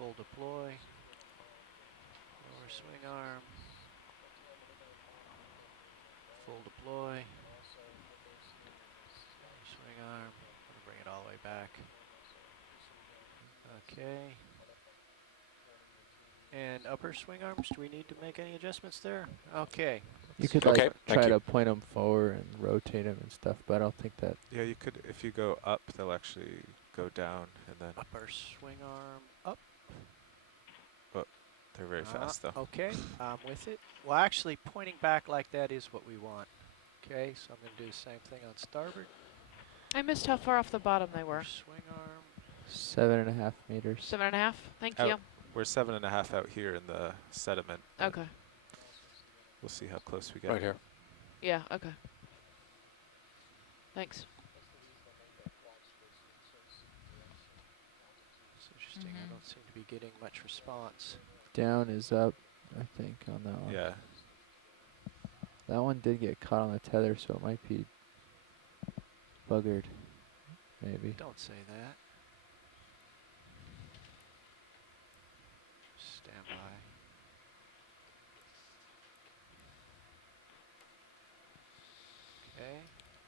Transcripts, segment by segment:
full deploy. Lower swing arm. Full deploy. Swing arm. I'm gonna bring it all the way back. Okay. And upper swing arms, do we need to make any adjustments there? Okay. You could Okay, like thank try you. to point them forward and rotate them and stuff, but I don't think that. Yeah, you could, if you go up, they'll actually go down and then. Upper swing arm up. They're very fast though. Okay, I'm with it. Well, actually, pointing back like that is what we want. Okay, so I'm going to do the same thing on starboard. I missed how far off the bottom they were. Swing arm. 7.5 meters. 7.5. Thank Out. you. We're 7.5 out here in the sediment. Okay. We'll see how close we get. Right here. Yeah. Okay. Thanks. It's interesting. I don't seem to be getting much response. Down is up, I think, on that one. Yeah. That one did get caught on the tether, so it might be buggered, maybe. Don't say that. Stand by. Okay,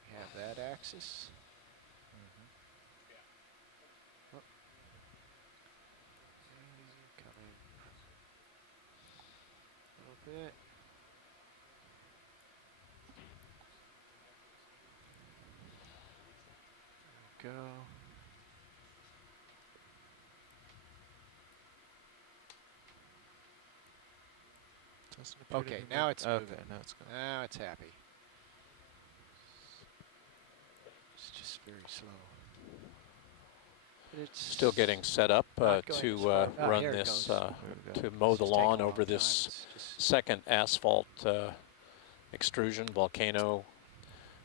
we have that axis. Oh. Coming a little bit. There we go. Doesn't appear to Okay, be now moving. it's moving. Okay, now it's going. Now it's happy. It's just very slow. But it's Still getting set up not going to as far. Ah, run here it this, goes. to mow It's the just taking lawn a long over time. this It's just second asphalt extrusion, volcano,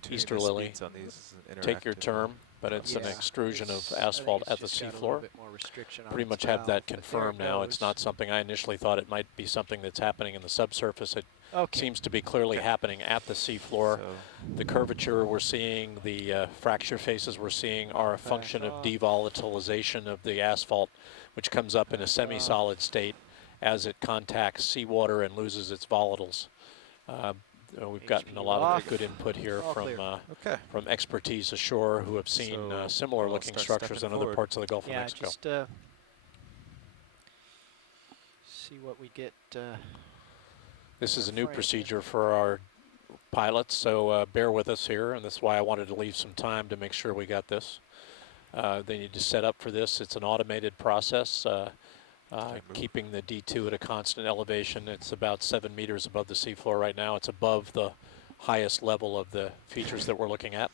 2 Easter meter lily. speeds on these is an Take your interactive term, but it's an Yeah, extrusion it's- of I think asphalt it's at the just got a little seafloor. bit more restriction on Pretty its much have valve, that but there it confirmed now. It's goes. not something I initially thought it might be something that's happening in the subsurface. It Okay. seems to be clearly happening at the seafloor. So The curvature we're seeing, the fracture faces we're seeing are a function of devolatilization of the asphalt, which comes up in a semi-solid state as it contacts seawater and loses its volatiles. We've gotten a HPU lot off. of good input here All clear. okay. from expertise ashore who have seen So similar I'll looking start structures stepping in other forward. parts of the Gulf of Yeah, Mexico. just see what we get. This is a our new frame. procedure for our pilots, so bear with us here, and that's why I wanted to leave some time to make sure we got this. They need to set up for this. It's an automated process, keeping the D2 at a constant elevation. It's about 7 meters above the seafloor right now. It's above the highest level of the features that we're looking at.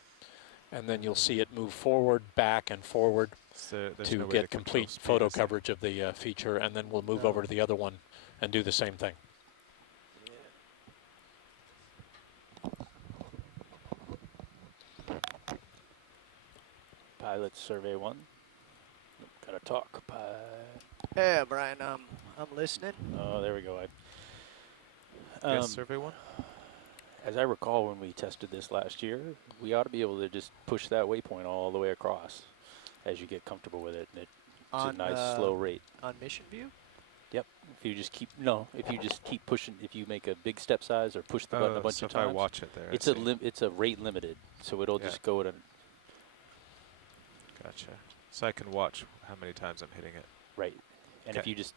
And then you'll see it move forward, back, and forward So there's to no way get control complete speed, photo is there? coverage of the feature, and then we'll move No. over to the other one and do the same thing. Pilot survey 1. Gotta talk. Yeah, Brian, I'm listening. Oh, there we go. Yes, survey 1? As I recall, when we tested this last year, we ought to be able to just push that waypoint all the way across as you get comfortable with it. And it's On a nice slow rate. on mission view. Yep. If you just keep pushing, if you make a big step size or push the button a bunch so of if I times, watch it there, I it's see. it's a rate limited, so it'll Yeah. just go at a Gotcha. So I can watch how many times I'm hitting it. right. And if Okay. you just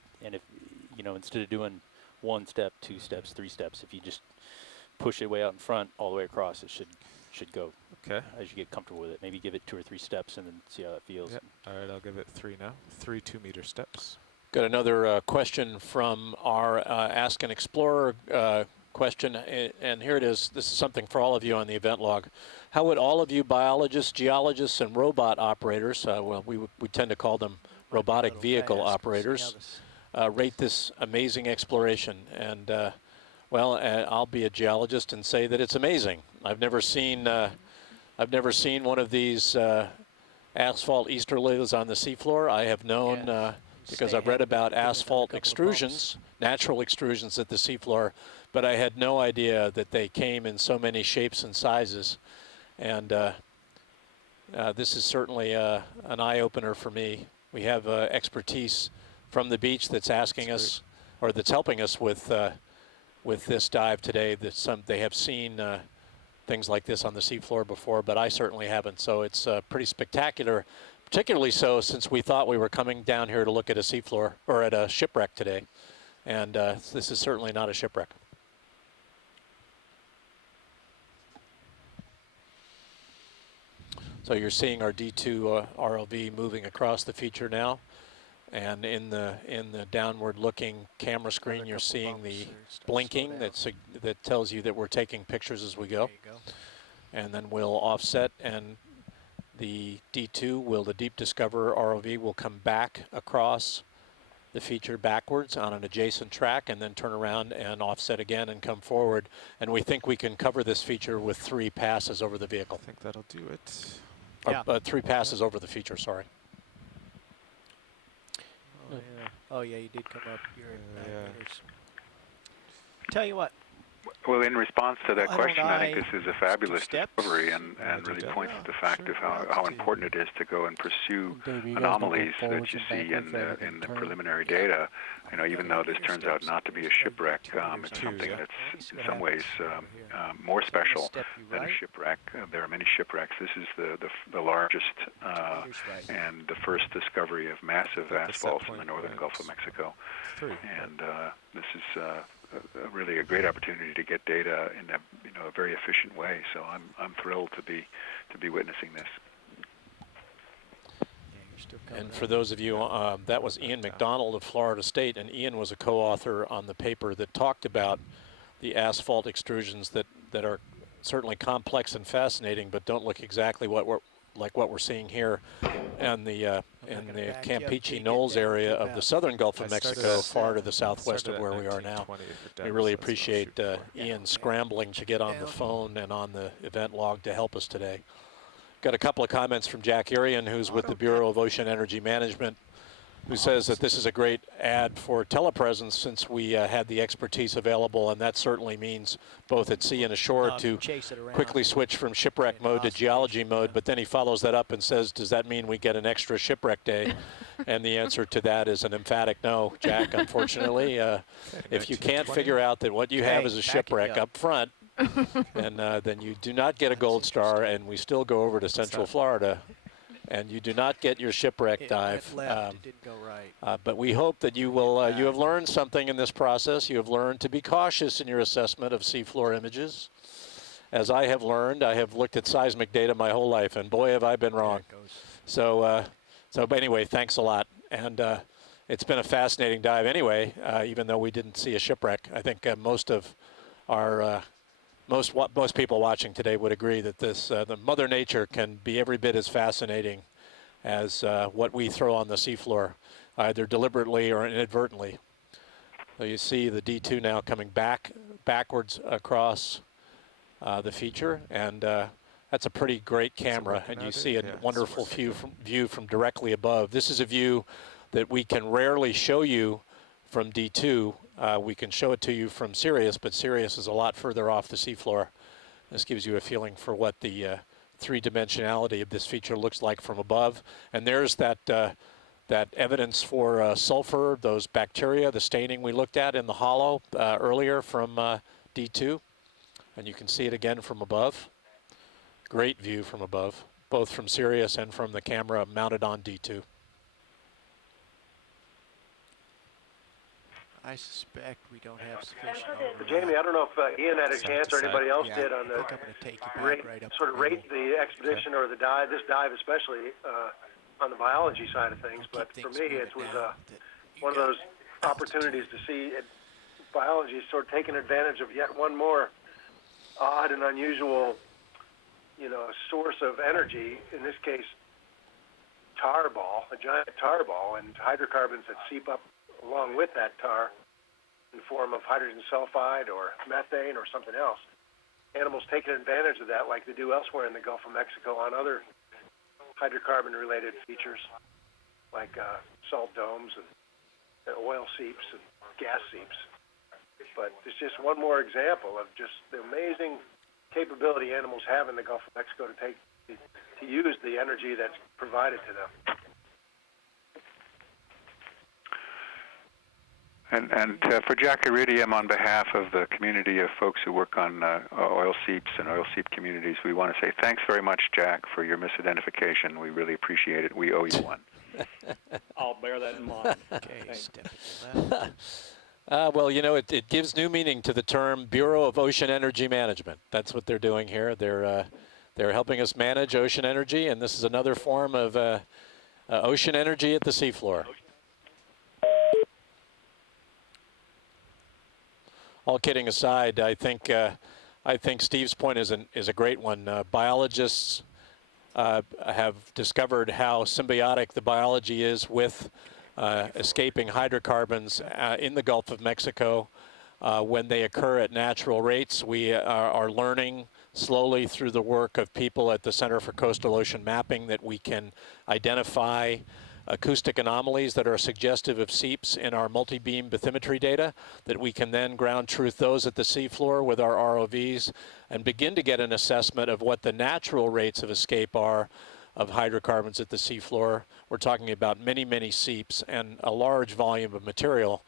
instead of doing 1 step, 2 steps, 3 steps, if you just push it way out in front all the way across, it should go. Okay. As you get comfortable with it. Maybe give it 2 or 3 steps and then see how that feels. Yep. All right, I'll give it 3 now. 3 2-meter steps. Got another question from our Ask an Explorer question, and here it is. This is something for all of you on the event log. How would all of you biologists, geologists, and robot operators, well, we tend to call them robotic vehicle operators, rate this amazing exploration? And I'll be a geologist and say that it's amazing. I've never seen one of these asphalt Easter lilies on the seafloor. I have known because I've read about asphalt extrusions, natural extrusions at the seafloor, but I had no idea that they came in so many shapes and sizes. And this is certainly an eye-opener for me. We have expertise from the beach that's asking us, or that's helping us with this dive today. That they have seen things like this on the seafloor before, but I certainly haven't. So it's pretty spectacular, particularly so since we thought we were coming down here to look at a seafloor or at a shipwreck today, and this is certainly not a shipwreck. So you're seeing our D2 ROV moving across the feature now, and in the downward looking camera screen, you're seeing the blinking that tells you that we're taking pictures as we go. There you go. And then we'll offset, and the D2 the Deep Discoverer ROV will come back across the feature backwards on an adjacent track, and then turn around and offset again and come forward. And we think we can cover this feature with 3 passes over the vehicle. I think that'll do it. Yeah. 3 passes over the feature, sorry. Oh, yeah. Oh, yeah, you did come up here at 9 Yeah. meters. Tell you what. Well, in response to that Why don't question, I think I this is a fabulous steps? discovery and do really that? points Yeah, to the fact sure. of how important it is to go and pursue anomalies that you see in the preliminary data. You know, even though this turns out not to be a shipwreck, it's something that's in some ways more special than a shipwreck. There are many shipwrecks. This is the largest and the first discovery of massive asphalts in the northern Gulf of Mexico. And this is really a great opportunity to get data in a very efficient way. So I'm thrilled to be witnessing this. Yeah, you're still coming And up. for those of you, that was Ian McDonald of Florida State, and Ian was a co-author on the paper that talked about the asphalt extrusions that are certainly complex and fascinating, but don't look exactly like what we're seeing here in the Campeche Knolls area of the southern Gulf of Mexico, far to the southwest of where we are now. We really appreciate Ian scrambling to get on the phone and on the event log to help us today. Got a couple of comments from Jack Irian, who's with the Bureau of Ocean Energy Management, who says that this is a great ad for telepresence since we had the expertise available, and that certainly means both at sea and ashore to Chase it around. quickly switch from shipwreck mode to geology mode. But then he follows that up and says, does that mean we get an extra shipwreck day? And the answer to that is an emphatic no, Jack, unfortunately. If you can't figure out that what you have is a shipwreck up front, then you do not get a gold star, and we still go over to Central Florida, and you do not get your shipwreck dive. Went left, it didn't go right. But we hope that you will. You have learned something in this process. You have learned to be cautious in your assessment of seafloor images. As I have learned, I have looked at seismic data my whole life, and boy, have I been wrong. But anyway, thanks a lot. And it's been a fascinating dive anyway, even though we didn't see a shipwreck. I think most of our most people watching today would agree that the Mother Nature can be every bit as fascinating as what we throw on the seafloor, either deliberately or inadvertently. So you see the D2 now coming backwards across the feature, and that's a pretty great camera, and you see a wonderful view from directly above. This is a view that we can rarely show you from D2. We can show it to you from Sirius, but Sirius is a lot further off the seafloor. This gives you a feeling for what the three-dimensionality of this feature looks like from above. And there's that evidence for sulfur, those bacteria, the staining we looked at in the hollow earlier from D2. And you can see it again from above. Great view from above, both from Sirius and from the camera mounted on D2. I suspect we don't have sufficient overlap. Jamie, I don't know if Ian had a chance or anybody else did on I the think I'm going to take you back right up sort of the middle. rate the expedition or the dive, this dive especially on the biology side of things. Keep But for things me, moving it was now that you one of got those opportunities to see biology sort of taking advantage of yet one more odd and unusual, source of energy. In this case, tar ball, a giant tar ball, and hydrocarbons that seep up along with that tar in the form of hydrogen sulfide or methane or something else. Animals taking advantage of that like they do elsewhere in the Gulf of Mexico on other hydrocarbon-related features like salt domes and oil seeps and gas seeps. But it's just one more example of just the amazing capability animals have in the Gulf of Mexico to use the energy that's provided to them. And for Jack Iridium, on behalf of the community of folks who work on oil seeps and oil seep communities, we want to say thanks very much, Jack, for your misidentification. We really appreciate it. We owe you one. I'll bear that in mind. Okay, step to the left. Well, you know, it gives new meaning to the term Bureau of Ocean Energy Management. That's what they're doing here. They're helping us manage ocean energy, and this is another form of ocean energy at the seafloor. All kidding aside, I think Steve's point is a great one. Biologists have discovered how symbiotic the biology is with escaping hydrocarbons in the Gulf of Mexico when they occur at natural rates. We are learning slowly through the work of people at the Center for Coastal Ocean Mapping that we can identify acoustic anomalies that are suggestive of seeps in our multi-beam bathymetry data, that we can then ground truth those at the seafloor with our ROVs and begin to get an assessment of what the natural rates of escape are of hydrocarbons at the seafloor. We're talking about many, many seeps and a large volume of material.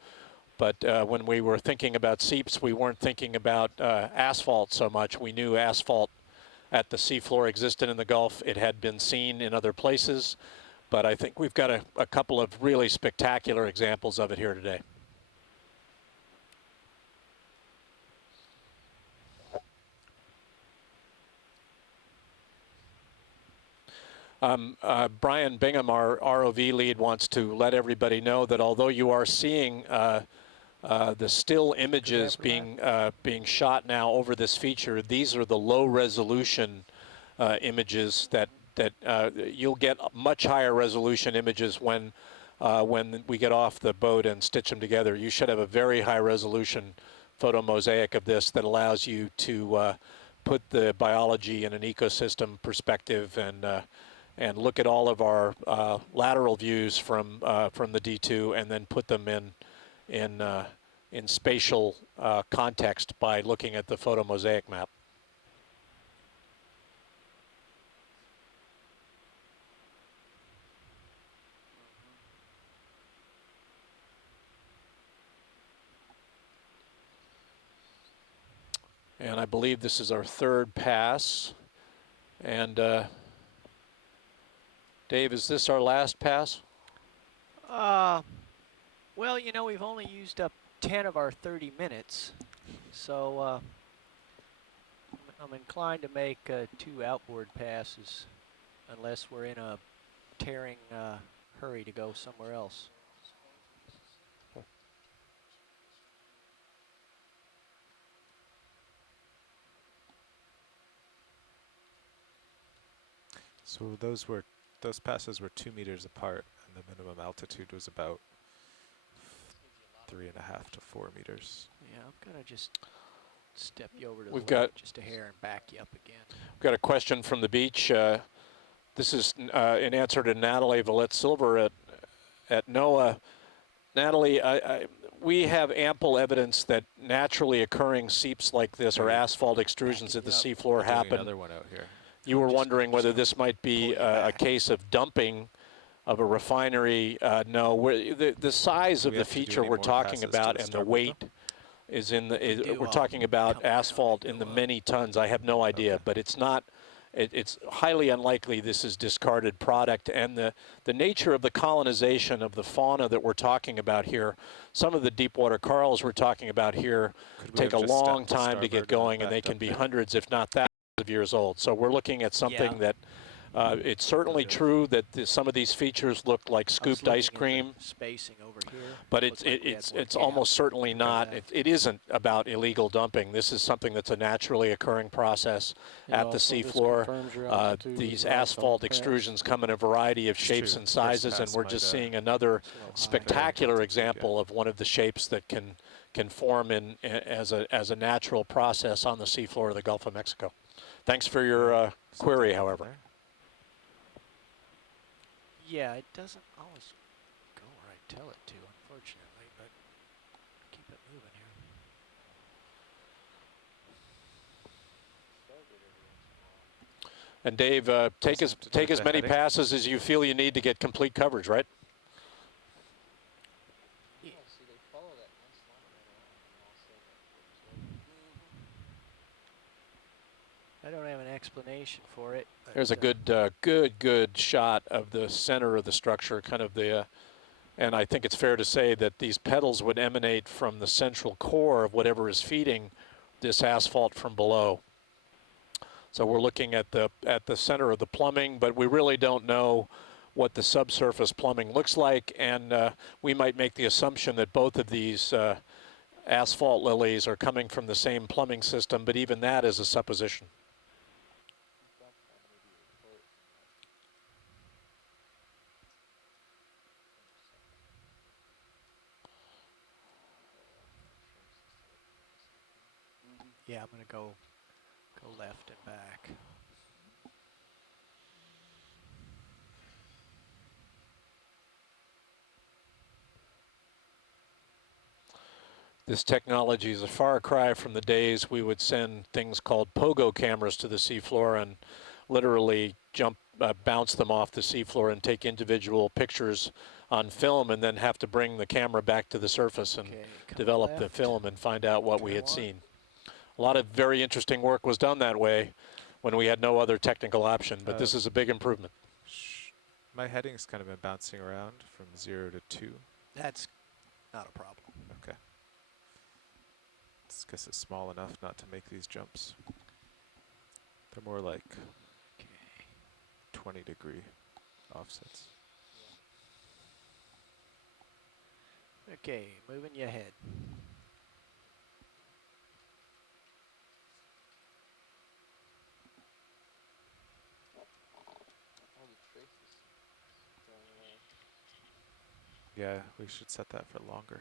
But when we were thinking about seeps, we weren't thinking about asphalt so much. We knew asphalt at the seafloor existed in the Gulf. It had been seen in other places. But I think we've got a couple of really spectacular examples of it here today. Brian Bingham, our ROV lead, wants to let everybody know that although you are seeing the still images being shot now over this feature, these are the low resolution images that you'll get much higher resolution images when we get off the boat and stitch them together. You should have a very high resolution photo mosaic of this that allows you to put the biology in an ecosystem perspective and look at all of our lateral views from the D2 and then put them in spatial context by looking at the photo mosaic map. And I believe this is our third pass. And Dave, is this our last pass? Well, you know, we've only used up 10 of our 30 minutes. So I'm inclined to make 2 outboard passes unless we're in a tearing hurry to go somewhere else. So those passes were 2 meters apart, and the minimum altitude was about 3.5 to 4 meters. Yeah, I'm gonna just step you over to We've the left got just a hair and back you up again. We've got a question from the beach. This is in answer to Natalie Valette-Silver at NOAA. Natalie, we have ample evidence that naturally occurring seeps like this or asphalt extrusions at the seafloor happen. Another one out here. You were wondering whether this might be a case of dumping of a refinery. No, the size of the feature we're talking about and the weight is we're talking about asphalt in the many tons. I have no idea, but it's not. It's highly unlikely this is discarded product, and the nature of the colonization of the fauna that we're talking about here, some of the deep water corals we're talking about here take a long time to get going, and they can be hundreds, if not thousands of years old. So we're looking at something that it's certainly true that some of these features look like scooped ice cream, spacing over here, but it's almost certainly not. It isn't about illegal dumping. This is something that's a naturally occurring process at the seafloor. These asphalt extrusions come in a variety of shapes and sizes, and we're just seeing another spectacular example of one of the shapes that can form as a natural process on the seafloor of the Gulf of Mexico. Thanks for your query, however. Yeah, it doesn't always go where I tell it to, unfortunately, but keep it moving here. And Dave, take as many passes as you feel you need to get complete coverage, right? I don't have an explanation for it. There's a but, good shot of the center of the structure, kind of the, and I think it's fair to say that these petals would emanate from the central core of whatever is feeding this asphalt from below. So we're looking at the center of the plumbing, but we really don't know what the subsurface plumbing looks like, and we might make the assumption that both of these asphalt lilies are coming from the same plumbing system, but even that is a supposition. yeah, I'm going to go left and back. This technology is a far cry from the days we would send things called pogo cameras to the seafloor and literally bounce them off the seafloor and take individual pictures on film and then have to bring the camera back to the surface and develop the film and find out what we had seen. A lot of very interesting work was done that way when we had no other technical option, but this is a big improvement. My heading's kind of been bouncing around from 0 to 2. That's not a problem. Okay. I guess it's small enough not to make these jumps. They're more like 20-degree offsets. Okay, moving you ahead. Yeah, we should set that for longer.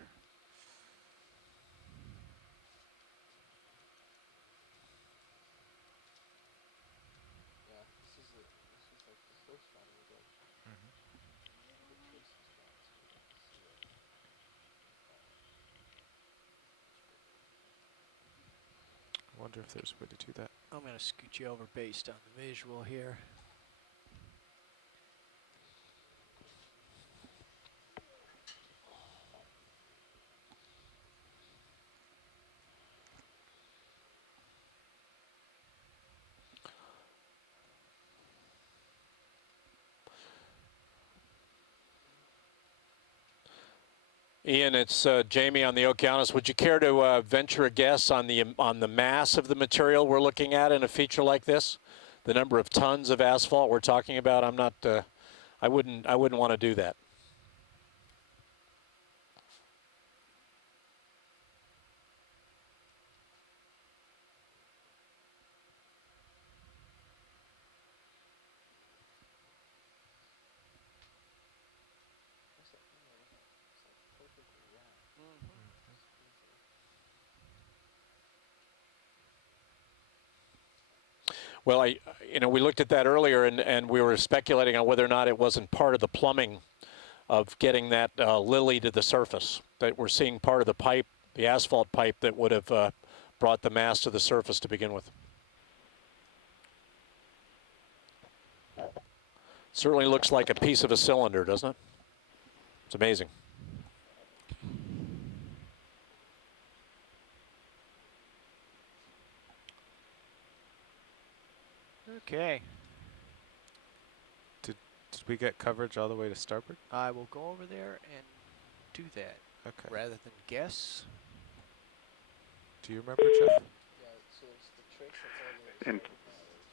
I wonder if there's a way to do that. I'm going to scoot you over based on the visual here. Ian, it's Jamie on the Okeanos. Would you care to venture a guess on the mass of the material we're looking at in a feature like this? The number of tons of asphalt we're talking about? I'm not. I wouldn't want to do that. Well, we looked at that earlier, and we were speculating on whether or not it wasn't part of the plumbing of getting that lily to the surface. That we're seeing part of the pipe, the asphalt pipe, that would have brought the mass to the surface to begin with. Certainly looks like a piece of a cylinder, doesn't it? It's amazing. Okay, Did we get coverage all the way to starboard? I will go over there and do that Okay. rather than guess. Do you remember, Jeff?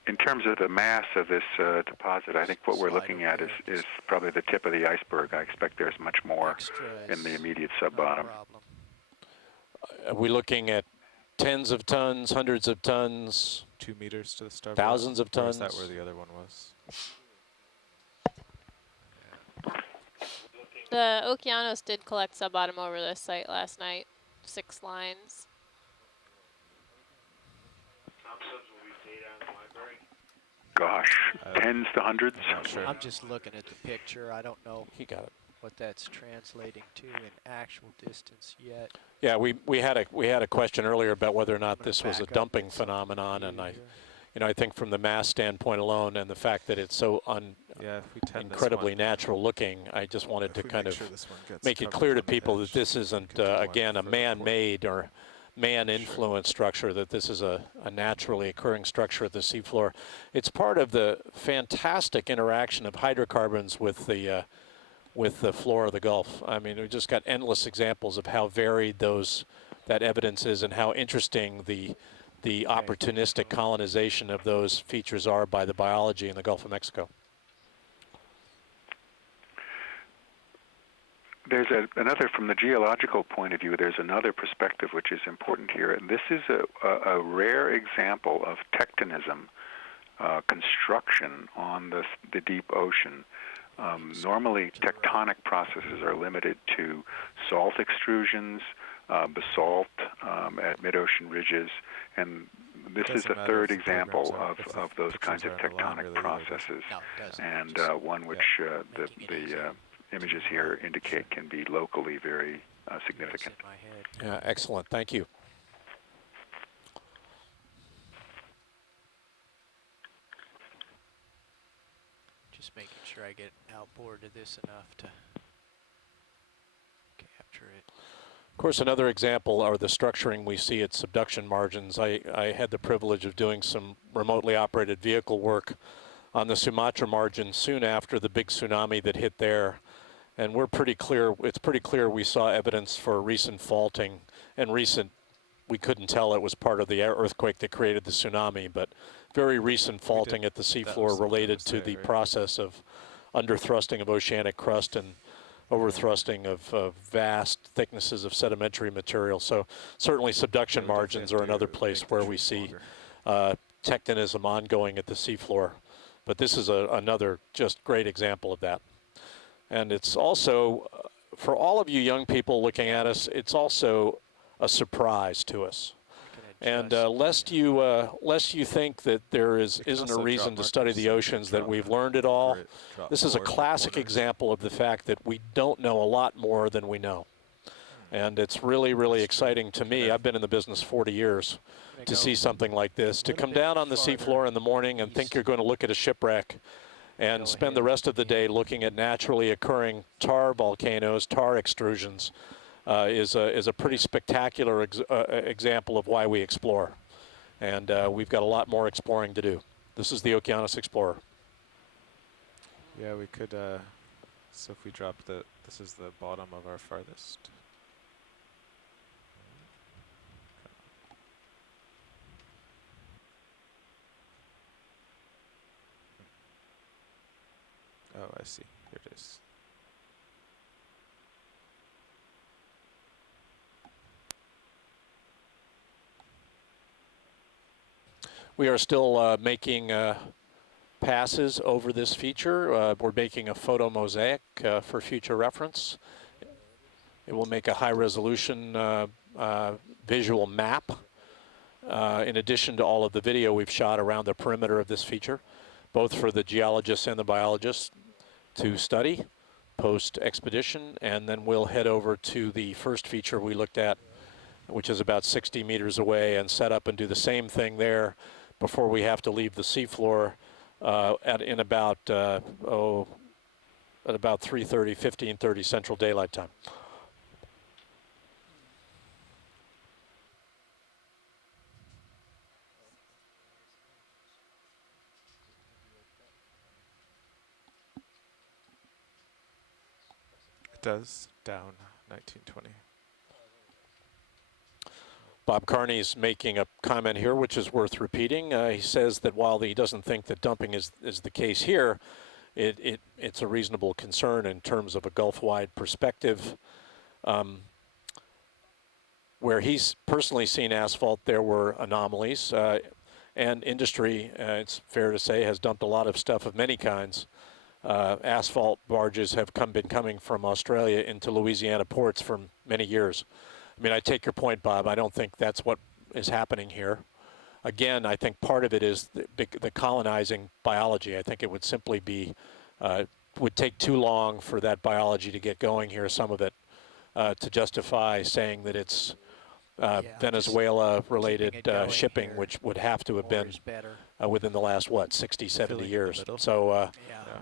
In terms of the mass of this deposit, I think what we're looking at is probably the tip of the iceberg. I expect there's much more Extra in the is immediate not a sub-bottom. problem. Are we looking at tens of tons, hundreds of tons? 2 meters to the starboard. Thousands of Or is tons. that where the other one was? The Okeanos did collect sub-bottom over this site last night. 6 lines. Gosh, tens to hundreds? I'm not sure. I'm just looking at the picture. I don't know He got it. what that's translating to in actual distance yet. Yeah, we had a question earlier about whether or not I'm gonna this was a back up dumping and something phenomenon, to and you I here. I think from the mass standpoint alone and the fact that it's so Yeah, if we tend incredibly this one, natural looking, I just wanted to if we kind make of sure this one gets make it covered clear to from the people edge, that this we isn't, can do one again, a for the port. man-made or man-influenced structure, that this is a naturally occurring structure at the seafloor. It's part of the fantastic interaction of hydrocarbons with the floor of the Gulf. I mean, we just got endless examples of how varied that evidence is and how interesting the opportunistic colonization of those features are by the biology in the Gulf of Mexico. There's another, from the geological point of view, there's another perspective which is important here, and this is a rare example of tectonism, construction on the deep ocean. Normally, tectonic processes are limited to salt extrusions, basalt at mid-ocean ridges, and this is the third example of those kinds of tectonic processes, and one which the images here indicate can be locally very significant. Yeah, excellent. Thank you. Just making sure I get outboard to this enough to capture it. Of course, another example are the structuring we see at subduction margins. I had the privilege of doing some remotely operated vehicle work on the Sumatra margin soon after the big tsunami that hit there. And it's pretty clear we saw evidence for recent faulting and we couldn't tell it was part of the earthquake that created the tsunami, but very recent faulting at the seafloor related to the process of underthrusting of oceanic crust and overthrusting of vast thicknesses of sedimentary material. So certainly subduction margins are another place where we see tectonism ongoing at the seafloor. But this is another just great example of that. And it's also, for all of you young people looking at us, it's also a surprise to us. And lest you think that there isn't a reason to study the oceans, that we've learned it all, this is a classic example of the fact that we don't know a lot more than we know. And it's really, really exciting to me. I've been in the business 40 years to see something like this, to come down on the seafloor in the morning and think you're going to look at a shipwreck and spend the rest of the day looking at naturally occurring tar volcanoes, tar extrusions, is a pretty spectacular example of why we explore. And we've got a lot more exploring to do. This is the Okeanos Explorer. Yeah, we could, so if we drop this is the bottom of our farthest. Oh, I see. Here it is. We are still making passes over this feature. We're making a photo mosaic for future reference. It will make a high-resolution visual map in addition to all of the video we've shot around the perimeter of this feature, both for the geologists and the biologists to study post-expedition. And then we'll head over to the first feature we looked at, which is about 60 meters away, and set up and do the same thing there before we have to leave the seafloor at about 3:30, 15:30 Central Daylight Time. It does, down 1920. Bob Carney's making a comment here, which is worth repeating. He says that while he doesn't think that dumping is the case here, it's a reasonable concern in terms of a Gulf-wide perspective. Where he's personally seen asphalt, there were anomalies, and industry, it's fair to say, has dumped a lot of stuff of many kinds. Asphalt barges have been coming from Australia into Louisiana ports for many years. I mean, I take your point, Bob. I don't think that's what is happening here. Again, I think part of it is the colonizing biology. I think it would simply be, would take too long for that biology to get going here, some of it, to justify saying that it's just Venezuela-related keeping it going shipping, here. which would have to have More been is better. within the last, what, 60, 70 Filling in the years. middle. So,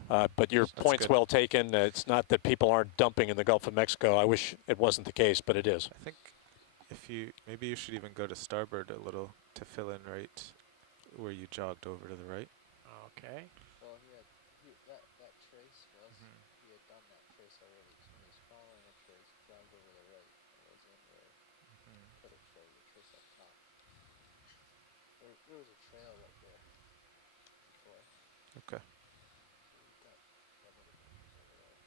Yeah. but your That's point's good. well taken. It's not that people aren't dumping in the Gulf of Mexico. I wish it wasn't the case, but it is. I think maybe you should even go to starboard a little to fill in right where you jogged over to the right. Okay. Well, that trace was, he had done that trace already. So when he's following a trace, jogged over the right, and was in where could have showed the trace up top. There was a trail right there before. Okay. So we've got double the numbers over there.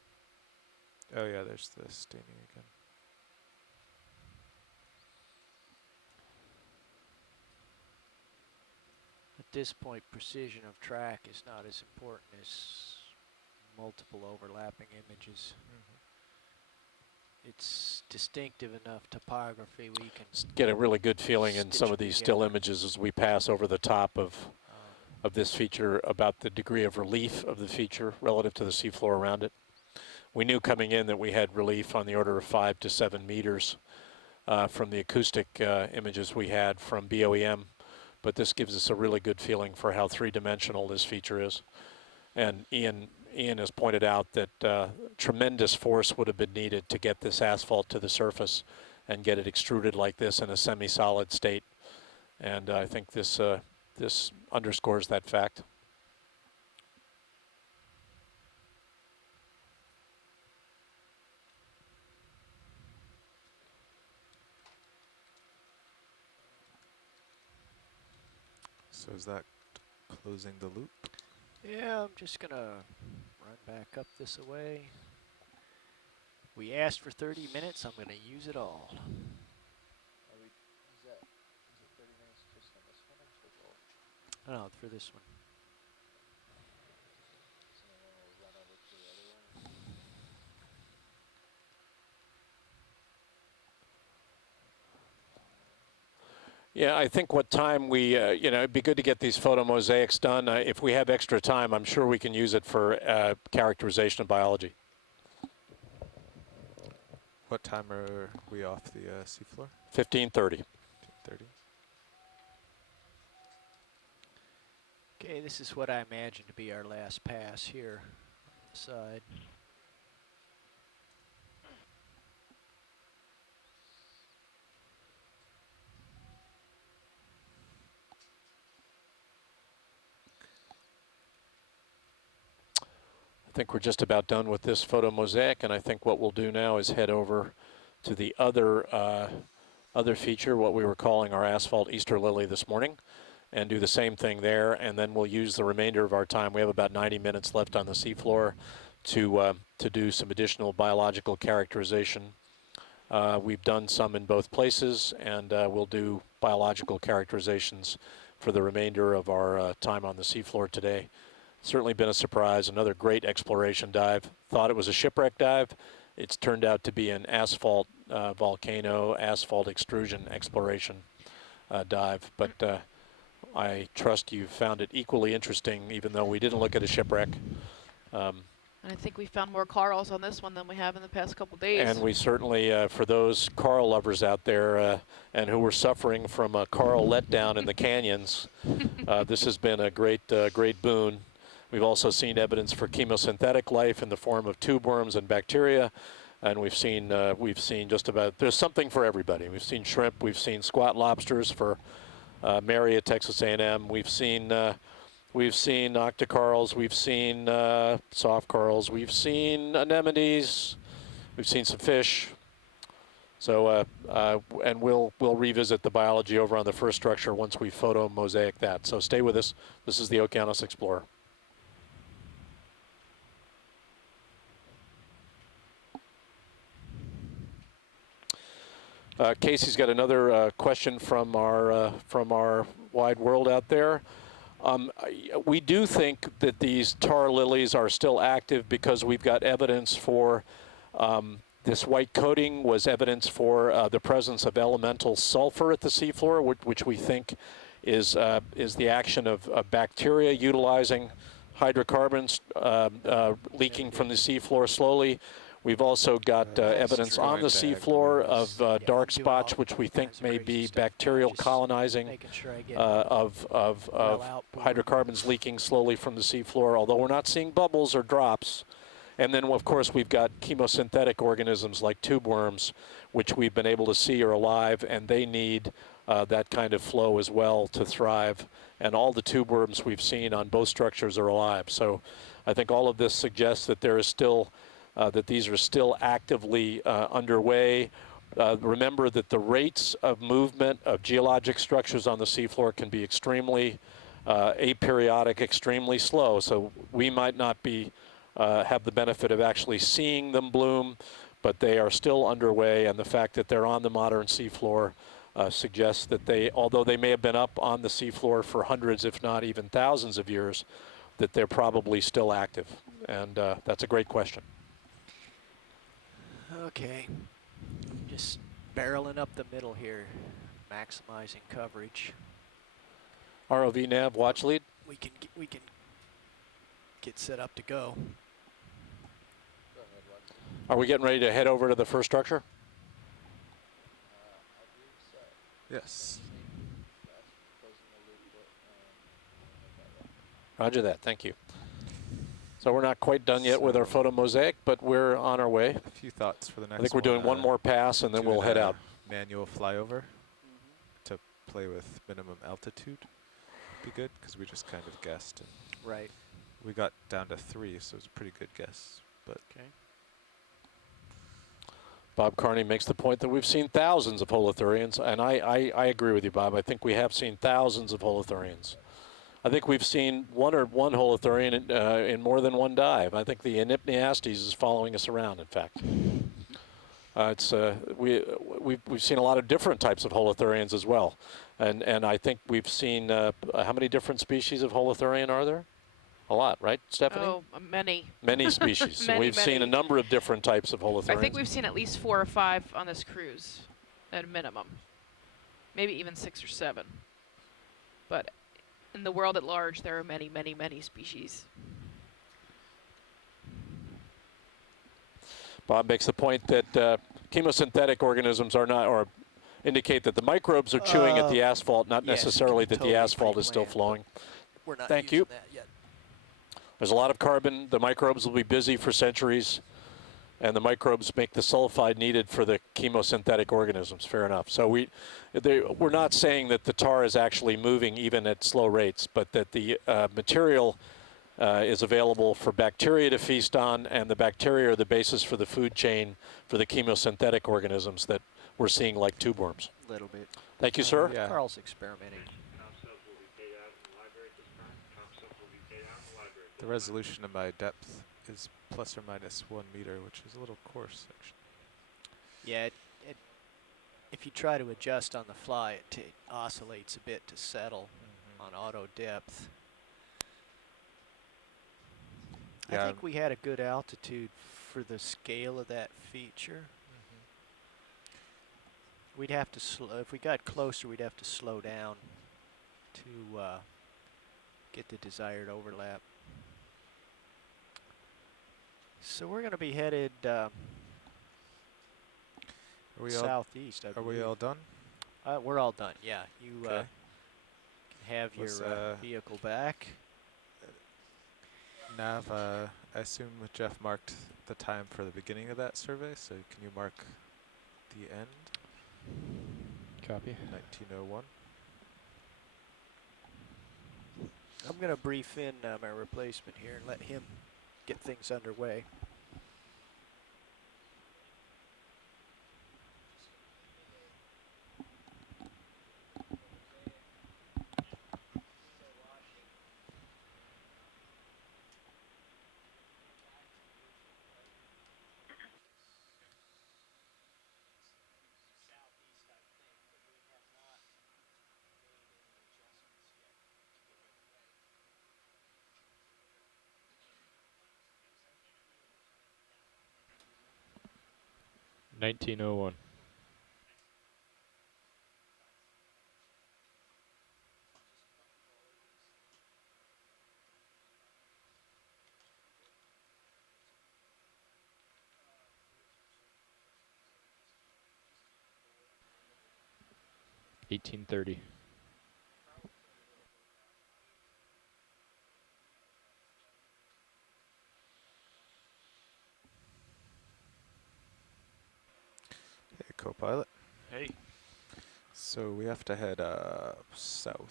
Oh yeah, there's the staining again. At this point, precision of track is not as important as multiple overlapping images. It's distinctive enough topography we can Get a really good feeling in stitch some of them these still together. images as we pass over the top of this feature about the degree of relief of the feature relative to the seafloor around it. We knew coming in that we had relief on the order of 5 to 7 meters from the acoustic images we had from BOEM, but this gives us a really good feeling for how three-dimensional this feature is. And Ian has pointed out that tremendous force would have been needed to get this asphalt to the surface and get it extruded like this in a semi-solid state. And I think this underscores that fact. So is that closing the loop? Yeah, I'm just gonna run back up this away. We asked for 30 minutes, I'm gonna use it all. Is it 30 minutes just on this one or for both? Oh, for this one. So then we'll run over to the other one. Yeah, I think what time we, it'd be good to get these photo mosaics done. If we have extra time, I'm sure we can use it for characterization of biology. What time are we off the seafloor? 15:30. 15:30. Okay, this is what I imagine to be our last pass here on the side. I think we're just about done with this photo mosaic, and I think what we'll do now is head over to the other feature, what we were calling our asphalt Easter lily this morning, and do the same thing there, and then we'll use the remainder of our time. We have about 90 minutes left on the seafloor to do some additional biological characterization. We've done some in both places, and we'll do biological characterizations for the remainder of our time on the seafloor today. Certainly been a surprise. Another great exploration dive. Thought it was a shipwreck dive. It's turned out to be an asphalt volcano, asphalt extrusion exploration dive. But I trust you found it equally interesting, even though we didn't look at a shipwreck. And I think we found more corals on this one than we have in the past couple days. And we certainly, for those coral lovers out there and who were suffering from a coral letdown in the canyons, this has been a great boon. We've also seen evidence for chemosynthetic life in the form of tube worms and bacteria, and we've seen just about, there's something for everybody. We've seen shrimp, we've seen squat lobsters for Mary at Texas A&M. We've seen octocorals, we've seen soft corals, we've seen anemones, we've seen some fish. So, and we'll revisit the biology over on the first structure once we photo mosaic that. So stay with us. This is the Okeanos Explorer. Casey's got another question from our wide world out there. We do think that these tar lilies are still active because we've got evidence for this white coating was evidence for the presence of elemental sulfur at the seafloor, which we think is the action of bacteria utilizing hydrocarbons leaking from the seafloor slowly. We've also got evidence on the seafloor of Yeah, dark I'm doing spots, all which we think kinds of may crazy be stuff now, bacterial just colonizing making sure I get of well outboard. hydrocarbons leaking slowly from the seafloor, although we're not seeing bubbles or drops. And then, of course, we've got chemosynthetic organisms like tube worms, which we've been able to see are alive, and they need that kind of flow as well to thrive. And all the tube worms we've seen on both structures are alive. So I think all of this suggests that there is still, that these are still actively underway. Remember that the rates of movement of geologic structures on the seafloor can be extremely aperiodic, extremely slow. So we might not be have the benefit of actually seeing them bloom, but they are still underway, and the fact that they're on the modern seafloor suggests that they, although they may have been up on the seafloor for hundreds, if not even thousands of years, that they're probably still active. And that's a great question. Okay, just barreling up the middle here, maximizing coverage. ROV nav watch lead. We can get set up to go. Go ahead, Watson. Are we getting ready to head over to the first structure? I believe so. Yes. That's closing the loop, but Roger that. Thank you. So we're not quite done yet with our photo mosaic, but we're on our way. A few thoughts for the next I think we're doing one more pass, and then we'll head out. Manual flyover to play with minimum altitude. Be good, because we just kind of guessed. And Right. we got down to 3, so it's a pretty good guess. But Okay. Bob Carney makes the point that we've seen thousands of holothurians, and I agree with you, Bob. I think we have seen thousands of holothurians. I think we've seen one holothurian in more than one dive. I think the Enypniastes is following us around, in fact. We've seen a lot of different types of holothurians as well. And I think we've seen, how many different species of holothurian are there? A lot, right, Stephanie? Oh, many. Many species. So Many, we've seen a many. number of different types of holothurians. I think we've seen at least 4 or 5 on this cruise, at a minimum. Maybe even 6 or 7. But in the world at large, there are many, many, many species. Bob makes the point that chemosynthetic organisms are not, or indicate that the microbes are chewing at the asphalt, not yes, it can necessarily be that totally the asphalt is still pre-planned, flowing. We're not Thank using you. that yet. There's a lot of carbon. The microbes will be busy for centuries, and the microbes make the sulfide needed for the chemosynthetic organisms. Fair enough. So we're not saying that the tar is actually moving even at slow rates, but that the material is available for bacteria to feast on, and the bacteria are the basis for the food chain for the chemosynthetic organisms that we're seeing like tube worms. A little bit. Thank you, sir. Yeah. Carl's experimenting. the resolution of my depth is plus or minus 1 meter, which is a little coarse, actually. Yeah, if you try to adjust on the fly, it oscillates a bit to settle on auto depth. Yeah. I think we had a good altitude for the scale of that feature. We'd have to if we got closer, we'd have to slow down to get the desired overlap. So we're going to be headed Are we all, southeast, I are we believe. all done? We're all done, yeah. You Okay. can have Let's, your vehicle back. Nav, I assume Jeff marked the time for the beginning of that survey, so can you mark the end? Copy. 1901. I'm going to brief in my replacement here and let him get things underway. $19.01. 1830. Hey, co-pilot. Hey. So we have to head southeast.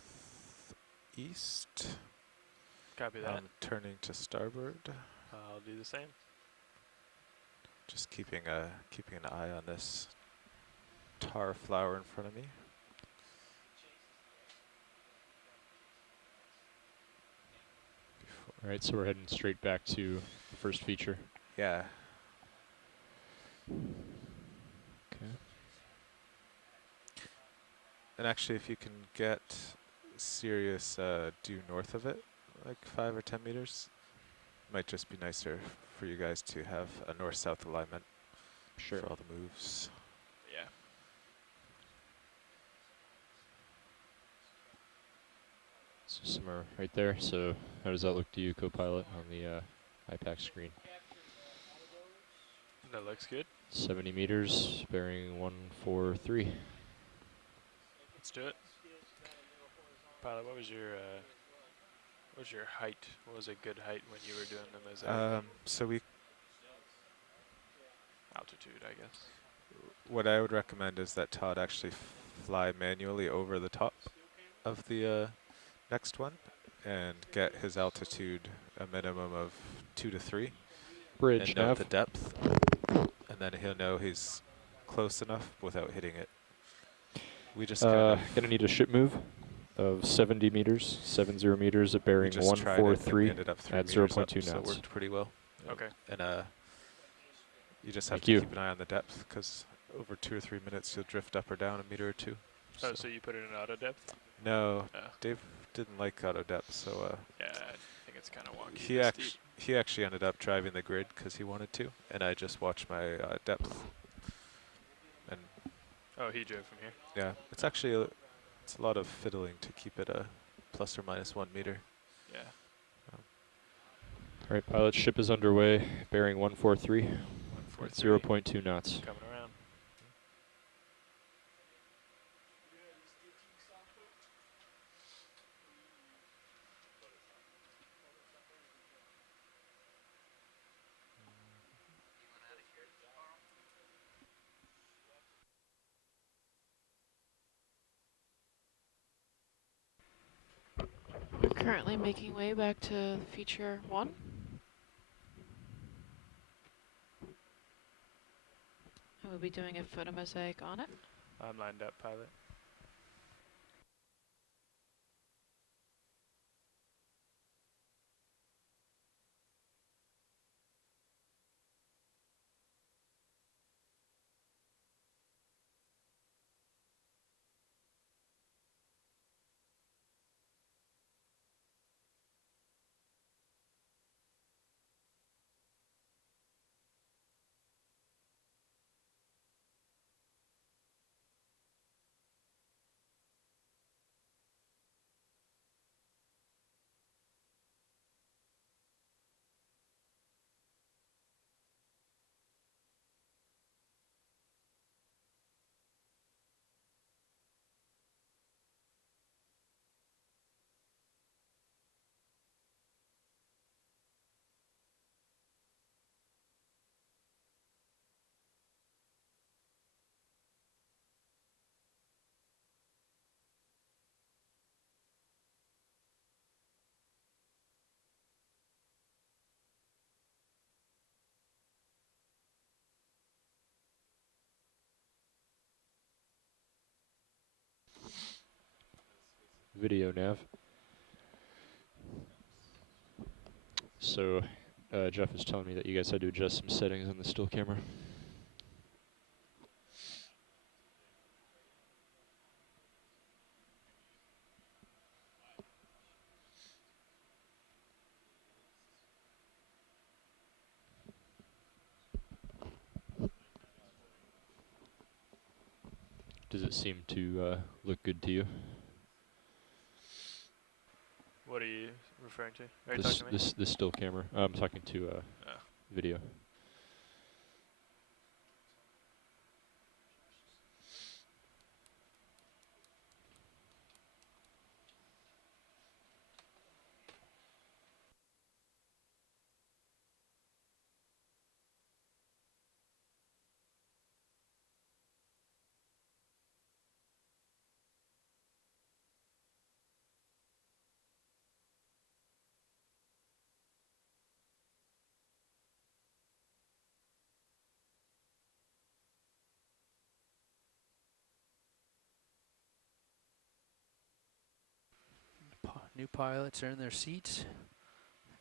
Copy that. Turning to starboard. I'll do the same. Just keeping an eye on this tar flower in front of me. All right, so we're heading straight back to the first feature. Yeah. Okay. And actually, if you can get Sirius due north of it, like 5 or 10 meters, might just be nicer for you guys to have a north-south alignment Sure. for all the moves. Yeah. So somewhere right there. So how does that look to you, co-pilot, on the IPAC screen? That looks good. 70 meters, bearing 143. Let's do it. Pilot, what was your height? What was a good height when you were doing the mosaic? So Altitude, I guess. what I would recommend is that Todd actually fly manually over the top of the next one and get his altitude a minimum of 2 to 3. Bridge and note nav. the depth, and then he'll know he's close enough without hitting it. We just Gonna need a ship move of 70 meters, 70 meters at bearing 143 at 0.2 knots. So it worked pretty well. Okay. And you just have Thank to you. keep an eye on the depth, because over 2 or 3 minutes you'll drift up or down a meter or 2. Oh, so you put it in auto depth? No, Oh. Dave didn't like auto depth, so Yeah, I think it's kind of wonky. he actually ended up driving the grid because he wanted to, and I just watched my depth. And oh, he drove from here. yeah, it's actually it's a lot of fiddling to keep it a plus or minus 1 meter. Yeah. All right, pilot, ship is underway, bearing 143 at 143. 0.2 knots. Coming around. We're currently making way back to feature 1. And we'll be doing a photo mosaic on it. I'm lined up, pilot. Video nav. So Jeff is telling me that you guys had to adjust some settings on the still camera. Does it seem to look good to you? What are you referring to? Are you talking to me? This still camera. I'm talking to video. New pilots are in their seats.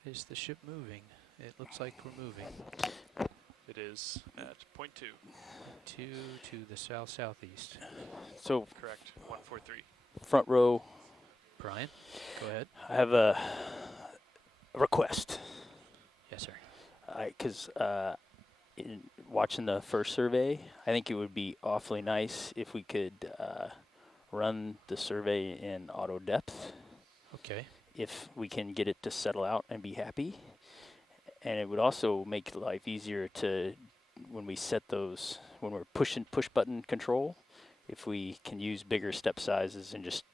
Is the ship moving? It looks like we're moving. It is at point 2. 2 to the south-southeast. So Correct. 143. front row. Brian, go ahead. I have a request. Yes, sir. Because in watching the first survey, I think it would be awfully nice if we could run the survey in auto depth. Okay. If we can get it to settle out and be happy. And it would also make life easier to, when we set those, when we're push button control, if we can use bigger step sizes and just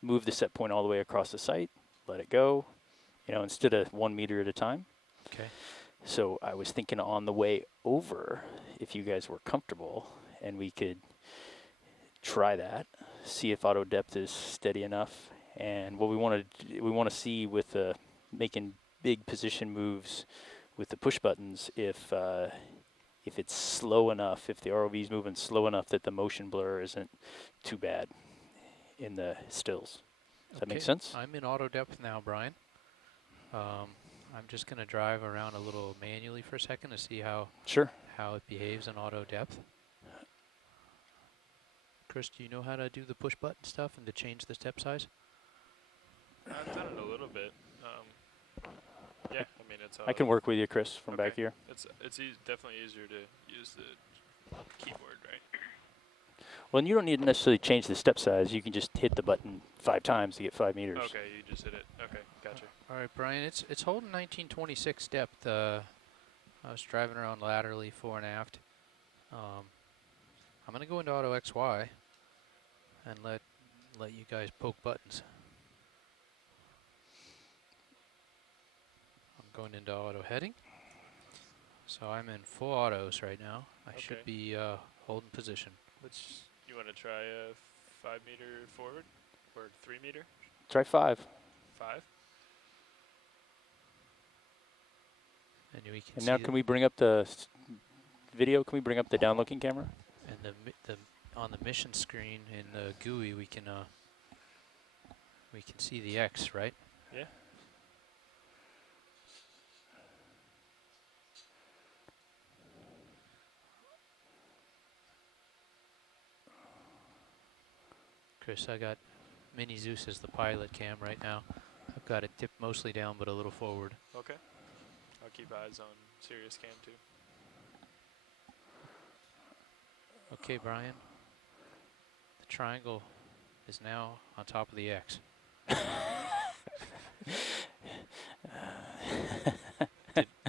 move the set point all the way across the site, let it go, instead of 1 meter at a time. Okay. So I was thinking on the way over, if you guys were comfortable, and we could try that, see if auto depth is steady enough. And what we want to see with making big position moves with the push buttons, if it's slow enough, if the ROV is moving slow enough that the motion blur isn't too bad in the stills. Does that make sense? I'm in auto depth now, Brian. I'm just going to drive around a little manually for a second to see how it behaves in auto depth. Chris, do you know how to do the push button stuff and to change the step size? I've done it a little bit. Yeah, I mean it's. I can work with you, Chris, from back here. It's definitely easier to use the keyboard, right? Well, and you don't need to necessarily change the step size. You can just hit the button 5 times to get 5 meters. Okay, you just hit it. Okay, gotcha. All right, Brian, it's holding 1926 depth. I was driving around laterally fore and aft. I'm going to go into auto XY and let you guys poke buttons. I'm going into auto heading. So I'm in full autos right now. I should be holding position. You want to try a 5 meter forward or 3 meter? Try 5. 5? And now can we bring up the video? Can we bring up the down-looking camera? And on the mission screen in the GUI, we can see the X, right? Yeah. Chris, I got Mini Zeus as the pilot cam right now. I've got it tipped mostly down, but a little forward. Okay. I'll keep eyes on Sirius Cam too. Okay, Brian. The triangle is now on top of the X.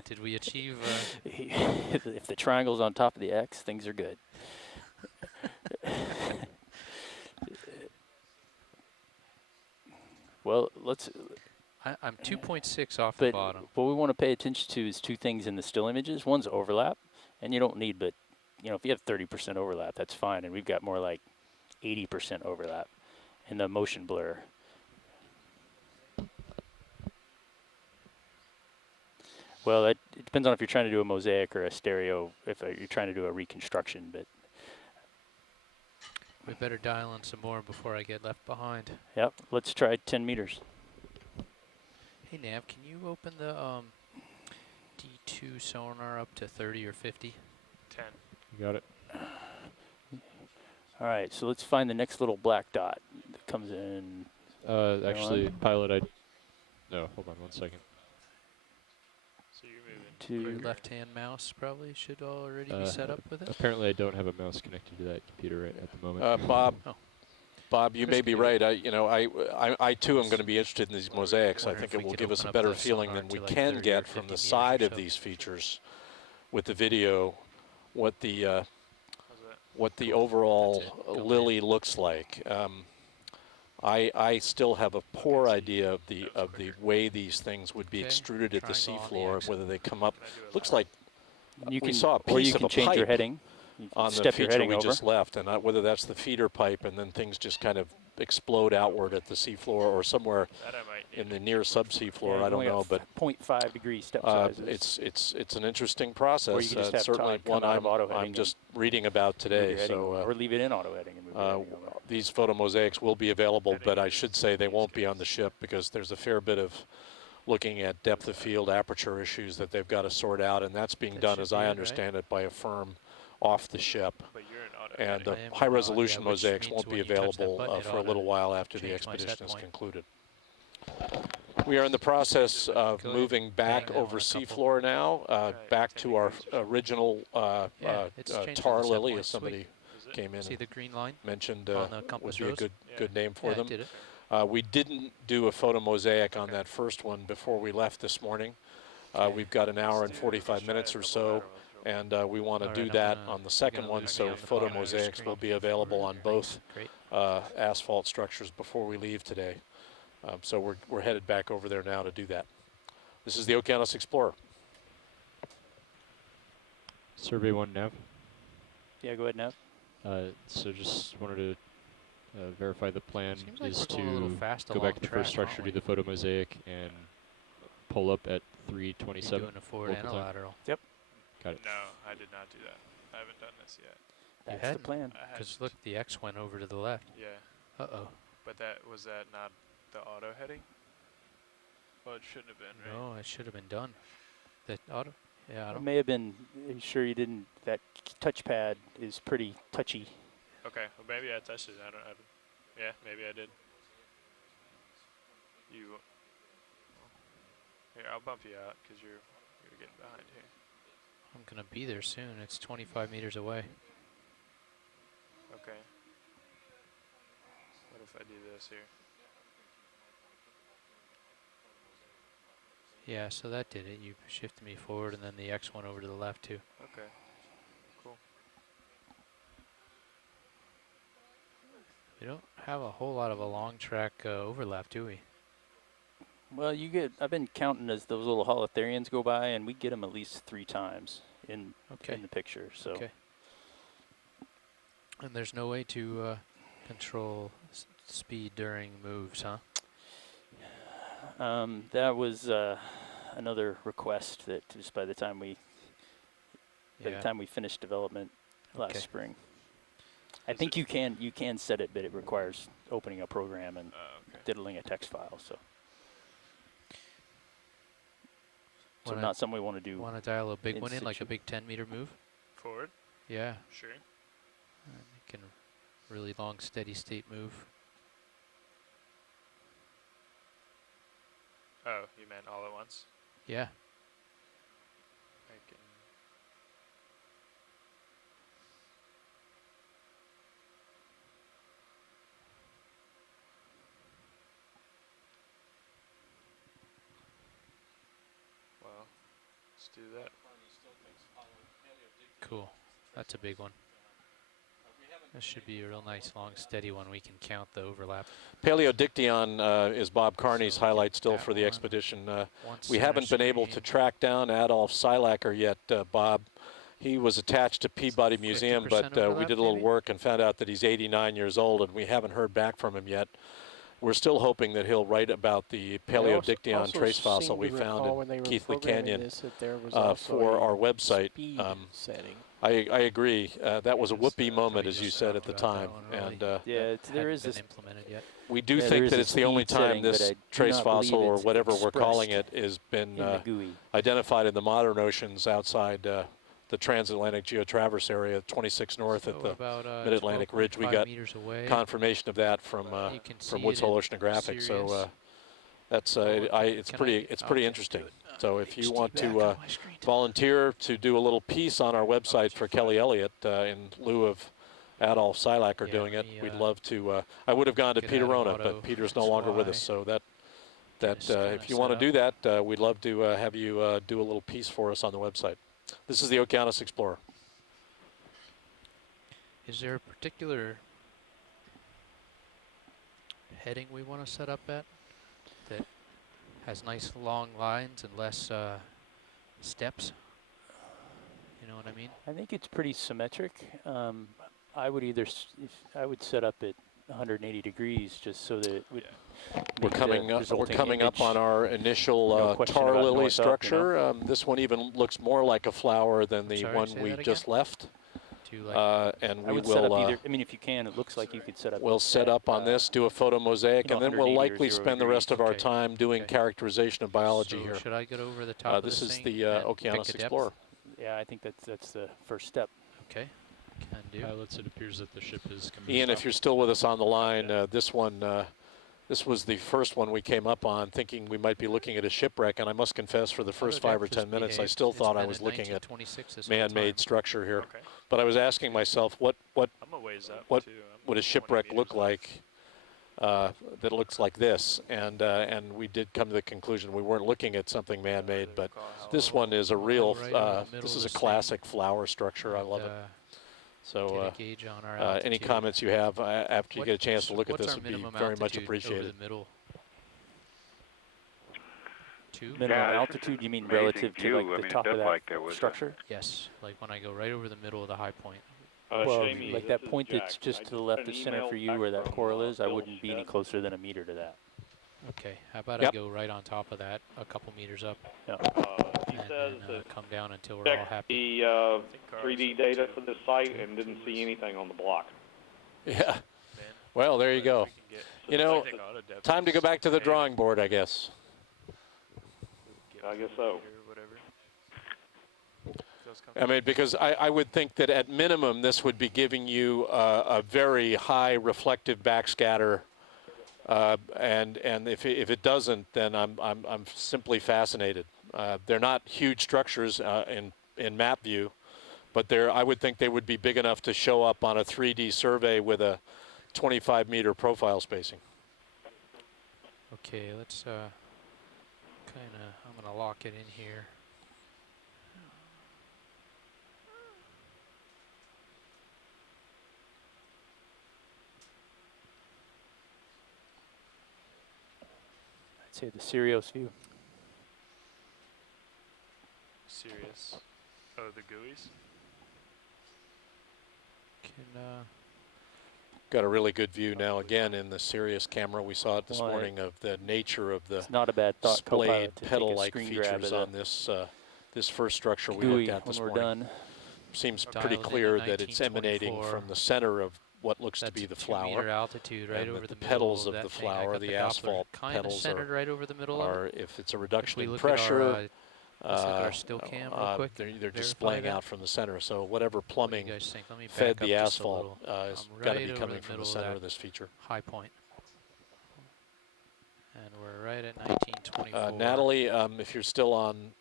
Did we achieve? If the triangle's on top of the X, things are good. Well, let's. I'm 2.6 off the bottom. What we want to pay attention to is 2 things in the still images. One's overlap, and you don't need, but if you have 30% overlap, that's fine. And we've got more like 80% overlap in the motion blur. Well, it depends on if you're trying to do a mosaic or a stereo, if you're trying to do a reconstruction, but. We better dial in some more before I get left behind. Yep, let's try 10 meters. Hey, Nav, can you open the D2 sonar up to 30 or 50? 10. You got it. All right, so let's find the next little black dot that comes in. Actually, pilot, no, hold on 1 second. So you're moving. Your left-hand mouse probably should already be set up with it. Apparently, I don't have a mouse connected to that computer right at the moment. Bob, you may be right. I too am going to be interested in these mosaics. I think it will give us a better feeling than we can get from the side of these features with the video, what the overall Lily looks like. I still have a poor idea of the way these things would be extruded at the seafloor, whether they come up. Looks like we saw a piece of a change your pipe heading. on the feature we just left, and whether that's the feeder pipe and then things just kind of explode outward at the seafloor or somewhere in the near subsea floor. Yeah, I don't know, but 0.5 degree step sizes. it's an interesting process. Or you can just have certainly Todd come one out of auto I'm heading just reading about move today. your heading So over, or leave it in auto heading and move your heading over. these photomosaics will be available, but I should say they won't be on the ship because there's a fair bit of looking at depth of field aperture issues that they've got to sort out, and that's being done, as I understand it, by a firm off the ship. But you're in auto And the heading. high-resolution which mosaics means won't be when you touch that available button, it for a ought little to while after the change my set expedition is point. concluded. We are in the process of Go ahead moving and back bang that over one a couple. seafloor now, back to our original Yeah, it's changing the tar set lily, point. as somebody Sweet. came in See and the green line mentioned on the would compass be a rose? good name for Yeah, them. it did it. We didn't do a photomosaic on that first one before we left this morning. We've got an hour and 45 minutes or so, and we want to All do right, that I'm on the second gonna one, lose so me on the bottom of your photomosaics will screen. be available on both Great. asphalt structures before we leave today. So we're headed back over there now to do that. This is the Okeanos Explorer. Survey 1 nav. Yeah, go ahead, Nav. So just wanted to verify the plan Seems like is we're going a little to fast go along back to the track, first structure, do aren't the photomosaic, and pull up at You're 327. doing a forward and a local time. lateral. Yep. Got it. No, I did not do that. I haven't done this yet. That's the hadn't? plan. I Because hadn't. look, the X went over to the left. Yeah, Uh-oh. but was that not the auto heading? Well, it shouldn't have been, right? No, it should have been done. The auto? Yeah, I It don't. may have been, are you sure you didn't, that touchpad is pretty touchy. Okay, well maybe I touched it. Yeah, maybe I did. Here, I'll bump you out because you're getting behind here. I'm going to be there soon. It's 25 meters away. Okay. What if I do this here? Yeah, so that did it. You shifted me forward, and then the X went over to the left, too. Okay. Cool. We don't have a whole lot of a long track overlap, do we? Well, I've been counting as those little holothurians go by, and we get them at least 3 times in the picture. So. Okay. And there's no way to control speed during moves, huh? That was another request that just by the time we finished development last spring. I think you can set it, but it requires opening a program and diddling a text file. So not something we want to do. Want to dial a big one in, like a situ. big 10-meter move? Forward? Yeah. Sure. Make a really long, steady state move. Oh, you meant all at once? Yeah. I can. Well, let's do that. Cool. That's a big one. This should be a real nice, long, steady one. We can count the overlap. Paleodictyon is Bob Carney's So we highlight get still that for the one. expedition. One We haven't center been able to screen. track down Adolf Silacker yet, Bob. He was attached to Peabody Museum, 50% but we overlap, did a little maybe? work and found out that he's 89 years old, and we haven't heard back from him yet. We're still hoping that he'll write about the Paleodictyon trace fossil we found in Keithley Canyon for our website. I agree. That was a whoopee moment, as you said at the time. And there is this implemented yet. we do think that it's the only time this trace fossil, or whatever we're calling it, has been identified in the modern oceans outside the transatlantic geotraverse area, 26 north at the Mid-Atlantic Ridge. We got confirmation of that from Woods Hole Oceanographic. So that's it's pretty interesting. So if you want to volunteer to do a little piece on our website for Kelly Elliott in lieu of Adolf Silacker doing it, we'd love to. I would have gone to Peter Rona, but Peter's no longer with us. So that if you want to do that, we'd love to have you do a little piece for us on the website. This is the Okeanos Explorer. Is there a particular heading we want to set up at that has nice long lines and less steps? You know what I mean? I think it's pretty symmetric. I would I would set up at 180 degrees just so that it would We're coming up on our initial No question tar about lily north up, you know? structure. This one even looks more like a flower than the sorry, one say we that just left. And I we would set up will either. I mean, if you can, it looks like you could set up. we'll set at, up on this, do a photo mosaic, you know, and then we'll 180 or likely 0 spend the rest of our degrees. time doing characterization of biology So here. should I get over the top of This this is thing the and pick Okeanos a depth? Explorer. Yeah, I think that's the first step. Okay, can do. Pilots, it appears that the ship is coming. Ian, if you're still with us on the line, this one, this was the first one we came up on, thinking we might be looking at a shipwreck. And I must confess, for the first 5 or 10 minutes, I still thought I was looking at man-made structure here. Okay. But I was asking myself, what I'm a ways up what too. I'm would a 20 shipwreck meters look up. like that looks like this? And we did come to the conclusion we weren't looking at something man-made, but this one is a real. This is a classic flower structure. I love it. So, get a gauge on our any altitude. comments you have after you get a chance to look at What's this our would be minimum very much altitude appreciated. over the middle? 2? Minimum Yeah, this is altitude, you mean amazing relative view. to I like mean, the it top does of that like there was a- structure? Yes, like when I go right over the middle of the high point. Well, Jamie, like this that is point Jack. that's just I to the just left got of an center email for you back where that from, coral is, I Bill wouldn't be any Shedd. closer than a meter to that. Okay, how about I Yep. go right on top of that, a couple meters up, He and says then that come down until we're all checked happy. the think Carl 3D said data two. for this site and didn't see anything on the block. Yeah. Man, Well, there you but if go. we can get- You know, I think auto depth time to is go back to the okay. drawing board, I guess. Get I guess 1 so. meter or whatever. Feels I mean, because I would think that at minimum this would be giving you a very high reflective backscatter, and if it doesn't, then I'm simply fascinated. They're not huge structures in map view, but I would think they would be big enough to show up on a 3D survey with a 25-meter profile spacing. Okay, let's I'm gonna lock it in here. I'd say the Sirius view. serious. Oh, the GUIs? Can Got a really good view now again in the Sirius camera. We saw it this Well, morning of the nature of the It's not a bad thought, splayed Copilot, to take a petal-like screen grab features of on this first structure the we GUI looked at this when we're morning. done. Seems Dialed pretty into clear that it's emanating 1924. from the center of what looks to that's be the 2 meter flower. altitude, right and over that the the petals middle of that the thing. I flower, got the Doppler asphalt kind of petals centered right over the middle of are, it. if it's a If reduction we in look pressure, at our, let's look at our still cam real quick. they're verify just splaying that. out from the center. So whatever What do plumbing you guys think? Let me fed back up the just a asphalt little. has I'm got to right be over coming the from the middle of center that of this feature. high point. And we're right at 1924. Natalie, if you're still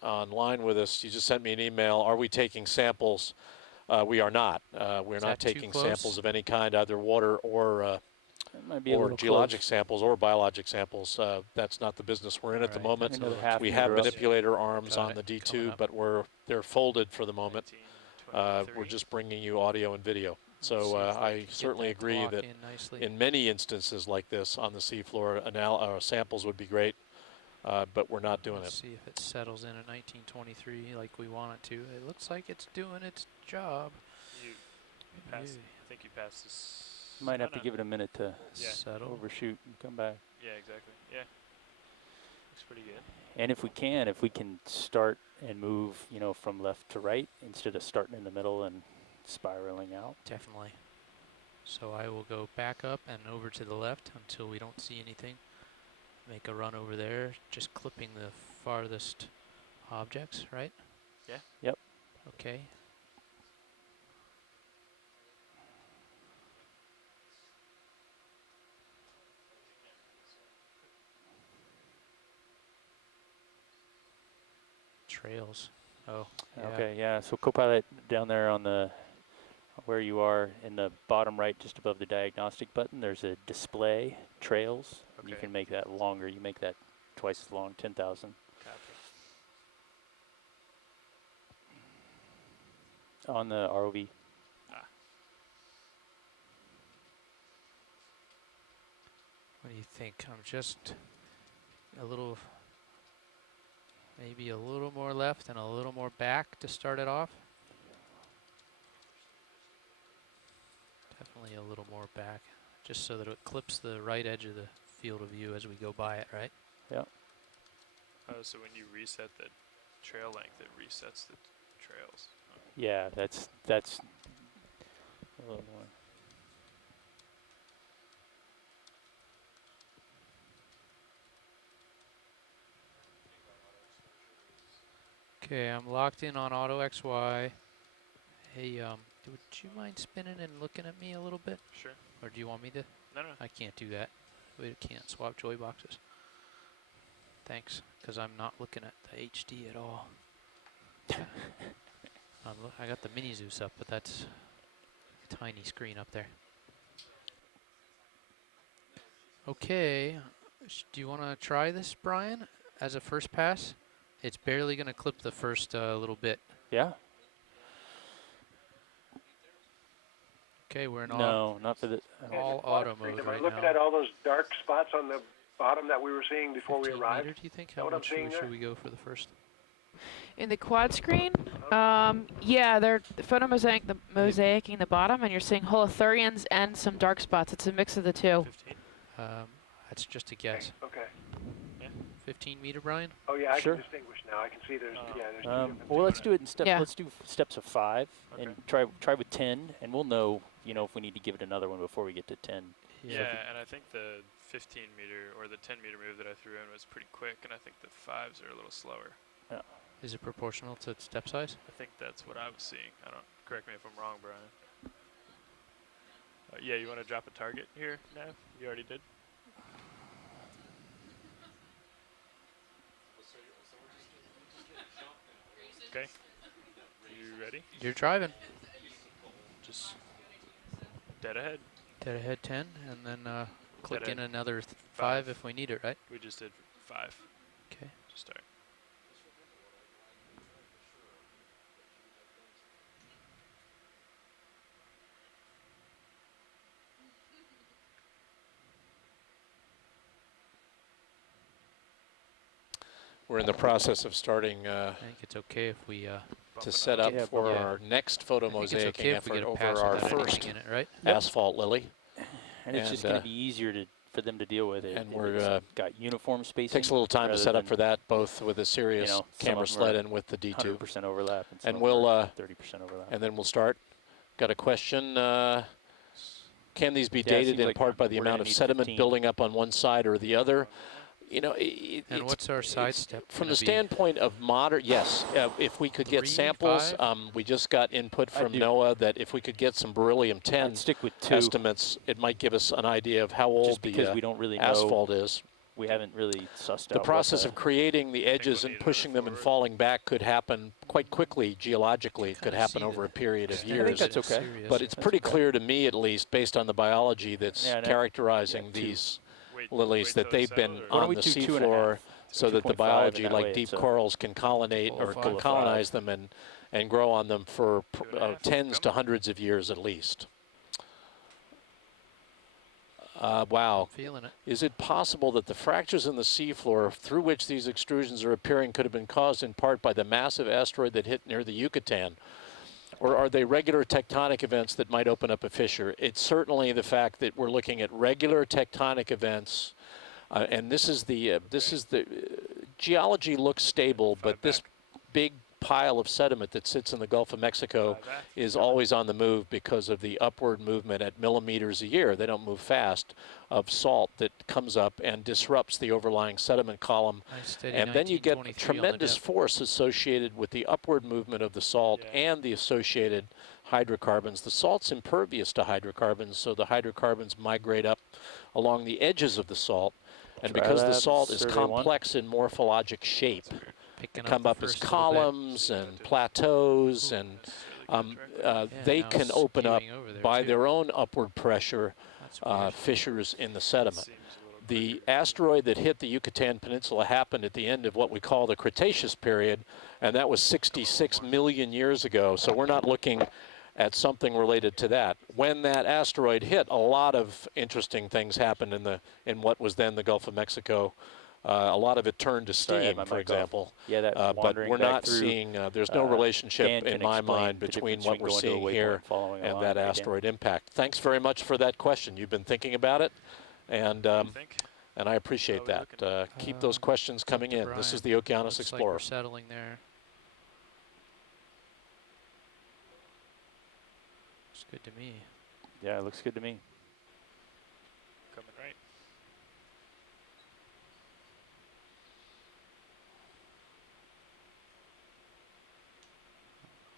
online with us, you just sent me an email. Are we taking samples? We are not. We're Is not that too taking close? samples of any kind, either water or That might be a little geologic close. samples or biologic samples. That's not the business we're in at the Alright, moment. Another half We meter have up. manipulator arms Got on the it, coming D2, up. but they're folded for the moment. 1923. We're just bringing you audio and video. Let's So see if they I can get certainly that to agree lock that in nicely. in many instances like this on the seafloor, samples would be great, but we're not doing Let's it. see if it settles in at 1923 like we want it to. It looks like it's doing its job. You passed, Yeah. I think you passed this. Might have to give it a minute to Yeah. Settle. overshoot and come back. Yeah, exactly. Yeah. Looks pretty good. And if we can start and move, from left to right instead of starting in the middle and spiraling out. Definitely. So I will go back up and over to the left until we don't see anything. Make a run over there, just clipping the farthest objects, right? Yeah. Yep. Okay. Trails. Oh, yeah. Okay, yeah. So Copilot down there on where you are in the bottom right, just above the diagnostic button, there's a display trails. You Okay. can make that longer. You make that twice as long, 10,000. Copy. On the ROV. What do you think? I'm just maybe a little more left and a little more back to start it off. Definitely a little more back. just so that it clips the right edge of the field of view as we go by it, right? Yeah. Oh, so when you reset the trail length, it resets the trails. Yeah, that's a little more. Okay, I'm locked in on Auto XY. Hey, would you mind spinning and looking at me a little bit? Sure. Or do you want me to? No. I can't do that. We can't swap joy boxes. Thanks, because I'm not looking at the HD at all. I got the mini Zeus up, but that's a tiny screen up there. Okay, do you want to try this, Brian, as a first pass? It's barely going to clip the first little bit. Yeah. Okay, we're in No, not for the all auto mode Am right I looking now. at all those dark spots on the bottom that we were seeing before we 15 arrived? meter, do you think? Is that How what I'm much seeing there? should we go for the first? In the quad screen, yeah, they're mosaicing the bottom, and you're seeing holothurians and some dark spots. It's a mix of the two. 15. That's just a guess. Okay. 15 meter, Brian? Oh yeah, I Sure. can distinguish now. I can see there's two different well, let's do it in steps. Yeah. Let's do steps of 5 and try with 10, and we'll know, if we need to give it another one before we get to 10. Yeah, and I think the 15 meter or the 10 meter move that I threw in was pretty quick, and I think the 5s are a little slower. Yeah. Is it proportional to step size? I think that's what I was seeing. Correct me if I'm wrong, Brian. Yeah, you want to drop a target here, Nav? You already did. Okay. You ready? You're driving. Just dead ahead. Dead ahead 10, and then click Dead in ahead. another 5 if we need it, right? We just did 5 Okay. to start. We're in the process of starting I think it's okay if we to set up for our next photo I think it's mosaicing okay if we effort get a over pass our without anything first in it, right? asphalt lily. And it's just going to be easier for them to deal with it. And if we're it's got uniform spacing. takes a little time to rather set up than, for that, both with a serious some camera of them sled are and with the D2. 100% overlap, and, some And of them we'll are 30% overlap. and then we'll start. Got a question. Can these be Yeah, it dated seems in like part by the we're amount gonna of need sediment 15. building up on one side or the other? And it's, what's our side step from gonna the be? standpoint of modern, yes, if we could get 3, samples, 5? we just got input I from do. NOAA that if we could get some beryllium 10 I'd stick with 2, estimates, it might give us an idea of how old just because we don't really know. asphalt is. We haven't really sussed The out process what of creating the edges we'll and need pushing them and another falling back could happen quite quickly geologically. It could Kinda happen see over the a period of extent I think years. that's okay. serious. But it's pretty clear to me, at least, based on the biology that's Yeah, no, characterizing yeah, 2. these Wait lilies, that till they they've been settle, or- Why don't on we the do 2.5? seafloor so that the 2.5, biology, and that like way deep it's a corals, can colonate full or of can 5. colonize them and grow on them for 2.5, tens to hundreds of years at least. Wow. I'm feeling it. Is it possible that the fractures in the seafloor through which these extrusions are appearing could have been caused in part by the massive asteroid that hit near the Yucatan? Or are they regular tectonic events that might open up a fissure? It's certainly the fact that we're looking at regular tectonic events, and this is the geology looks stable, but this big pile of sediment that sits in the Gulf of Mexico is always on the move because of the upward movement at millimeters a year. They don't move fast, of salt that comes up and disrupts the overlying sediment column. Nice steady And then you get 1923 on the tremendous depth. force associated with the upward movement of the salt and the associated hydrocarbons. The salt's impervious to hydrocarbons, so the hydrocarbons migrate up along the edges of the salt. And because the salt is complex in morphologic shape, they come up as columns and plateaus, and they now can it's open up skewing over there by too. their own upward pressure That's weird. fissures in the sediment. The asteroid that hit the Yucatan Peninsula happened at the end of what we call the Cretaceous period, and that was 66 million years ago. So we're not looking at something related to that. When that asteroid hit, a lot of interesting things happened in what was then the Gulf of Mexico a lot of it turned to Sorry, I had steam, my for mic off. example. Yeah, that But wandering we're back not through, seeing, there's no relationship Dan in can my explain mind the between difference what we're between going to a seeing here waypoint following a and line, that right, Dan? asteroid impact. Thanks very much for that question. You've been thinking about it, and I appreciate that. Keep those questions coming in. This is the Okeanos Explorer. Like we're settling there. Looks good to me. Yeah, it looks good to me. Coming right.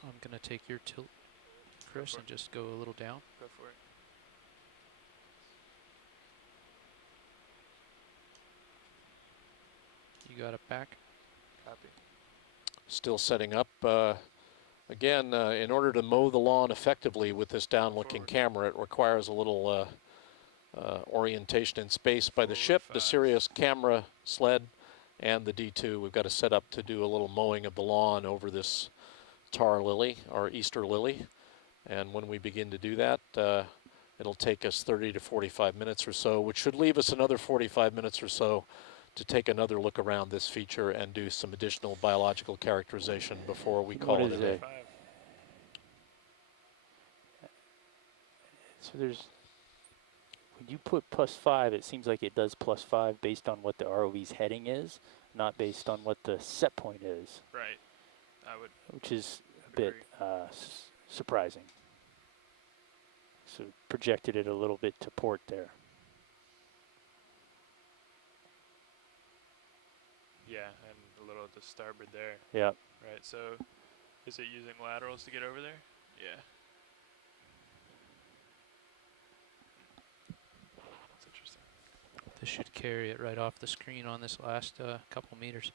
I'm going to take your tilt, Chris, and just go a little down. Go for it. You got it back? Copy. Still setting up. Again, in order to mow the lawn effectively with this down-looking camera, it requires a little orientation in space by the ship, the Sirius camera sled, and the D2. We've got to set up to do a little mowing of the lawn over this tar lily, or Easter lily. And when we begin to do that, it'll take us 30 to 45 minutes or so, which should leave us another 45 minutes or so to take another look around this feature and do some additional biological characterization before we call it a day. So there's, when you put +5, it seems like it does +5 based on what the ROV's heading is, not based on what the set point is. Right. I would. Which is a bit surprising. So projected it a little bit to port there. Yeah, and a little to starboard there. Yeah. Right, so is it using laterals to get over there? Yeah. That's interesting. This should carry it right off the screen on this last couple meters,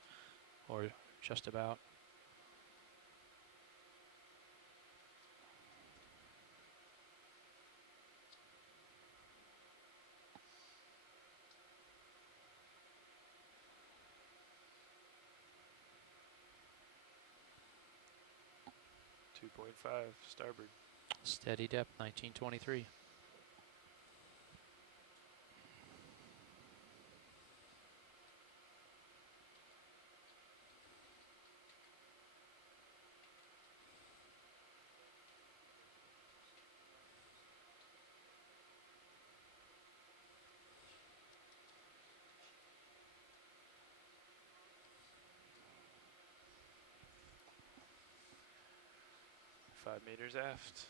or just about. .5 starboard. Steady depth, 1923. .5 meters aft.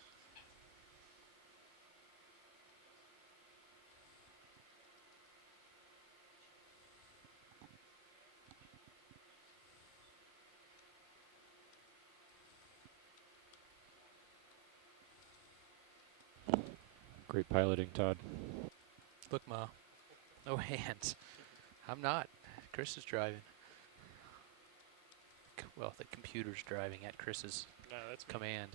Great piloting, Todd. Look, Ma. No hands. I'm not. Chris is driving. Well, the computer's driving at Chris's command.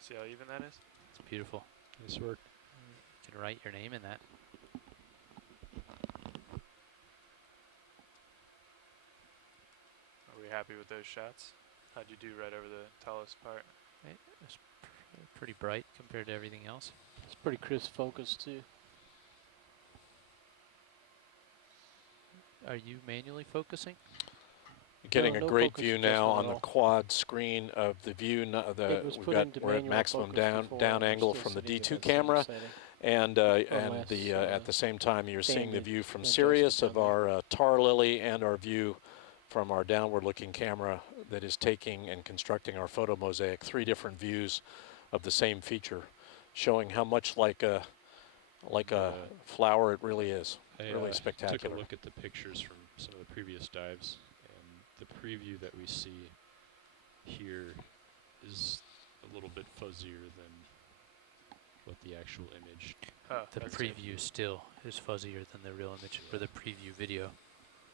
See how even that is? It's beautiful. Nice work. You can write your name in that. Are we happy with those shots? How'd you do right over the tallest part? It was pretty bright compared to everything else. It's pretty crisp focus too. Are you manually focusing? Getting No a great focus view adjustment now at on the all. quad screen of the view. We're at maximum down angle from the D2 camera, and at the same time you're seeing the view from Sirius of our tar lily and our view from our downward-looking camera that is taking and constructing our photo mosaic. 3 different views of the same feature, showing how much like a flower it really is. Really spectacular. Took a look at the pictures from some of the previous dives, and the preview that we see here is a little bit fuzzier than what the actual image. The preview still is fuzzier than the real image for the preview video.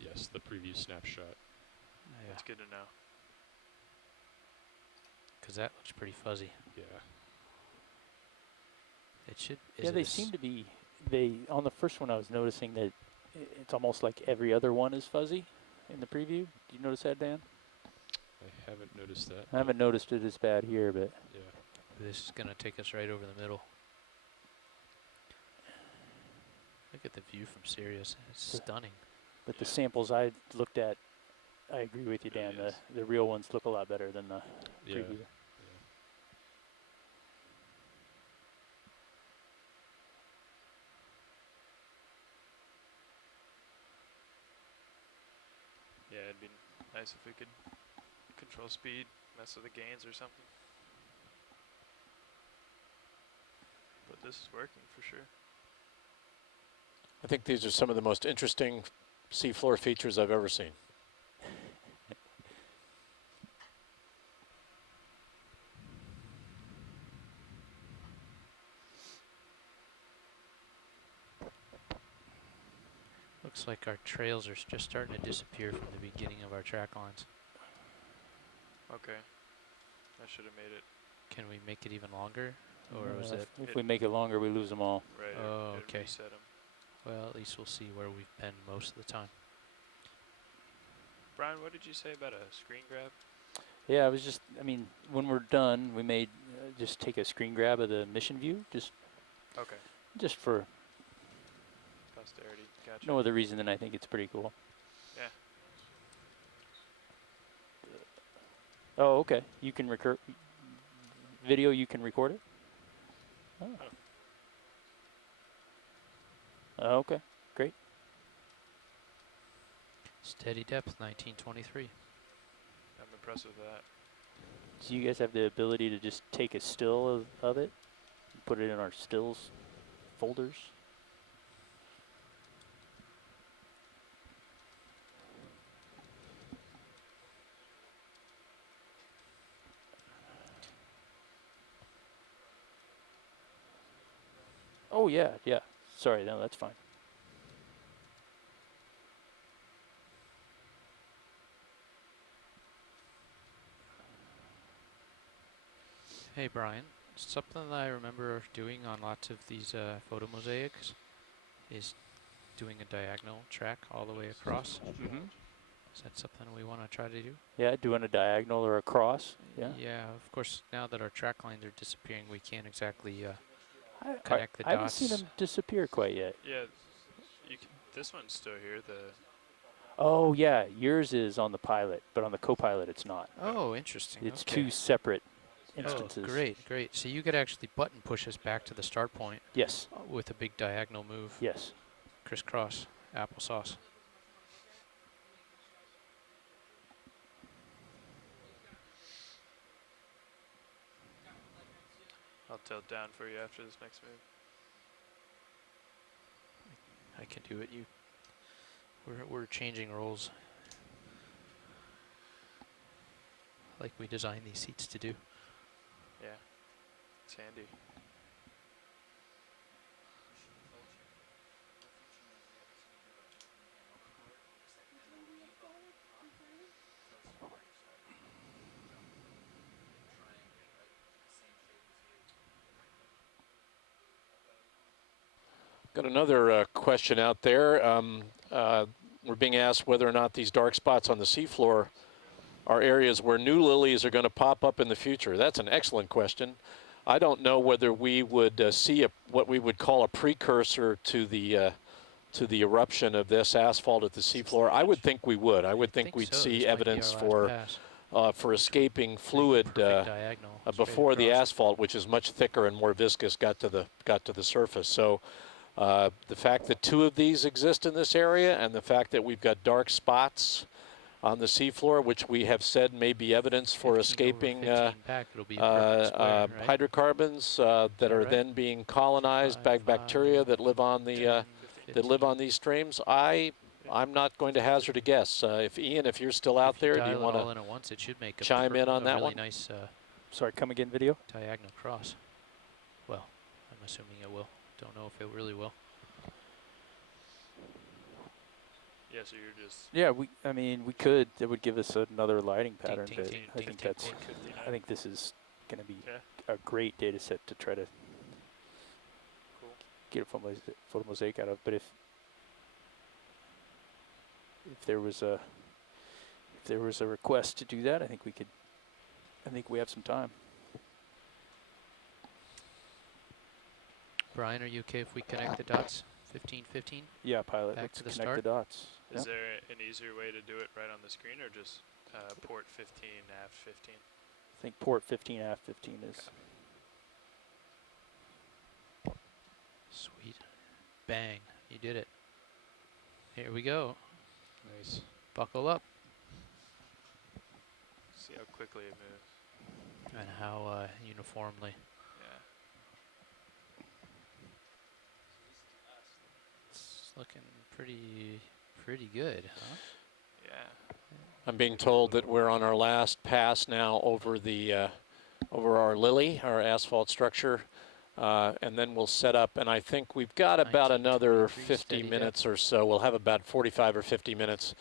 Yes, the preview snapshot. Yeah. That's good to know. Because that looks pretty fuzzy. Yeah. It should. Yeah, they seem to be. On the first one, I was noticing that it's almost like every other one is fuzzy in the preview. Do you notice that, Dan? I haven't noticed that. I haven't noticed it as bad here, but yeah. This is going to take us right over the middle. Look at the view from Sirius. It's stunning. But the samples I looked at, I agree with you, Dan. The real ones look a lot better than the preview. Yeah, it'd be nice if we could control speed, mess with the gains or something. But this is working for sure. I think these are some of the most interesting seafloor features I've ever seen. Looks like our trails are just starting to disappear from the beginning of our track lines. Okay. I should have made it. Can we make it even longer? Or was it? If we make it longer, we lose them all. Right. Oh, it okay. reset 'em. Well, at least we'll see where we've been most of the time. Brian, what did you say about a screen grab? Yeah, I was just, I mean, when we're done, we may just take a screen grab of the mission view, just for Posterity. Gotcha. no other reason than I think it's pretty cool. Yeah. Oh, okay. You can record video. You can record it. Oh, okay. Great. Steady depth, 1923. I'm impressed with that. So you guys have the ability to just take a still of it, and put it in our stills folders. Oh yeah, yeah. Sorry, no, that's fine. Hey Brian, something that I remember doing on lots of these photo mosaics is doing a diagonal track all the way across. Mm-hmm. Is that something we want to try to do? Yeah, doing a diagonal or a cross. Yeah. Yeah, of course, now that our track lines are disappearing, we can't exactly connect the dots. I haven't seen them disappear quite yet. Yeah, you can, this one's still here. Oh yeah, yours is on the pilot, but on the co-pilot it's not. Oh, interesting. It's okay. two separate instances. Oh, great, great. So you could actually button push us back to the start point. Yes. With a big diagonal move. Yes. Crisscross, applesauce. I'll tilt down for you after this next move. I can do it. We're changing roles. Like we designed these seats to do. Yeah, it's handy. Got another question out there. We're being asked whether or not these dark spots on the seafloor are areas where new lilies are going to pop up in the future. That's an excellent question. I don't know whether we would see what we would call a precursor to the eruption of this asphalt at the seafloor. I would think we would. I would think we'd so. see This might be evidence our last for escaping fluid before the asphalt, which is much thicker and more viscous, got to the surface. So the fact that two of these exist in this area, and the fact that we've got dark spots on the seafloor, which we have said may be evidence for escaping hydrocarbons that are then being colonized by bacteria that live on these streams. I'm not going to hazard a guess. If Ian, if you're still out there, do you want to chime in on that really one? Nice, sorry, come again, video? Diagonal cross. Well, I'm assuming it will. Don't know if it really will. Yeah, so you're just... Yeah, I mean, we could. That would give us another lighting pattern, but I think this is going to be a great data set to try to get a photo mosaic out of. But if there was a request to do that, I think we could. I think we have some time. Brian, are you okay if we connect the dots? 15. Yeah, pilot. Back Let's to the connect start. the dots. Is Yeah. there an easier way to do it right on the screen, or just port 15, aft 15? I think port 15, aft 15 is. Sweet. Bang. You did it. Here we go. Nice. Buckle up. See how quickly it moves. And how uniformly. Yeah. It's looking pretty good, huh? Yeah. I'm being told that we're on our last pass now over the over our Lily, our asphalt structure, and then we'll set up. And I think we've got about another 50 minutes or so. We'll have about 45 or 50 minutes.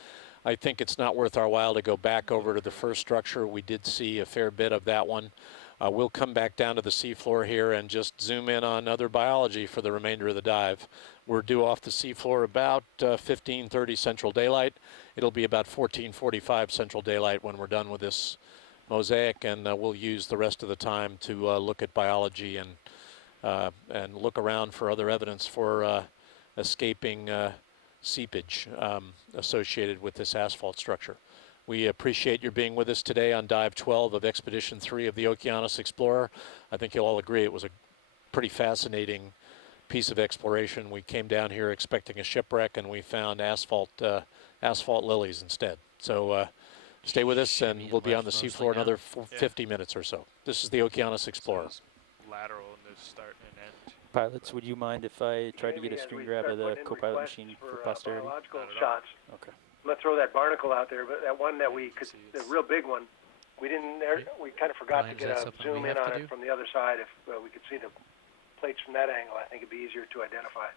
I think it's not worth our while to go back over to the first structure. We did see a fair bit of that one. We'll come back down to the seafloor here and just zoom in on other biology for the remainder of the dive. We're due off the seafloor about 15:30 Central Daylight. It'll be about 14:45 Central Daylight when we're done with this mosaic, and we'll use the rest of the time to look at biology and look around for other evidence for escaping seepage associated with this asphalt structure. We appreciate your being with us today on Dive 12 of Expedition 3 of the Okeanos Explorer. I think you'll all agree it was a pretty fascinating piece of exploration. We came down here expecting a shipwreck, and we found asphalt lilies instead. So stay with us, and we'll be on the seafloor another 50 minutes or so. This is the Okeanos Explorer. Lateral in the start and end. Pilots, would you mind if I tried to get a screen grab of the co-pilot machine for posterity? Biological shots. Okay. I'm gonna throw that barnacle out there, but that one that we could, the real big one, we didn't. We kind of forgot to get a zoom in on it from the other side. If we could see the plates from that angle, I think it'd be easier to identify.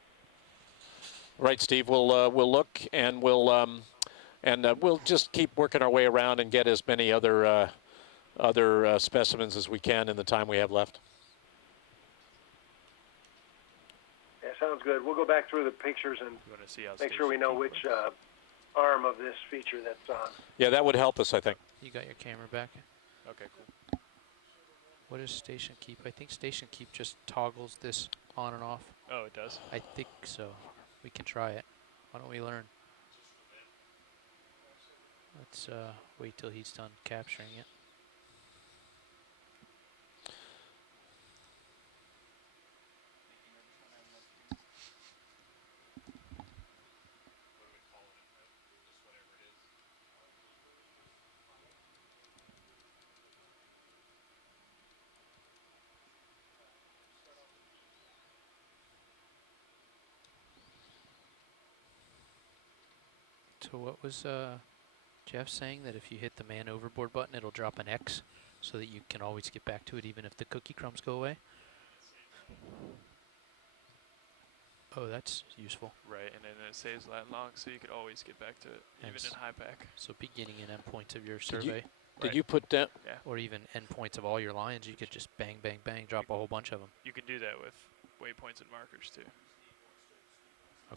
Right, Steve. We'll look, and we'll just keep working our way around and get as many other specimens as we can in the time we have left. Yeah, sounds good. We'll go back through the pictures and make sure we know which arm of this feature that's on. Yeah, that would help us, I think. You got your camera back? Okay, cool. What is station keep? I think station keep just toggles this on and off. Oh, it does? I think so. We can try it. Why don't we learn? Let's wait till he's done capturing it. So what was Jeff saying, that if you hit the man overboard button, it'll drop an X so that you can always get back to it even if the cookie crumbs go away? Oh, that's useful. Right, and then it saves that long, so you could always get back to it, even in high pack. So beginning and endpoints of your survey. Did you put down? Yeah. Or even endpoints of all your lines, you could just bang, bang, bang, drop a whole bunch of them. You can do that with waypoints and markers, too.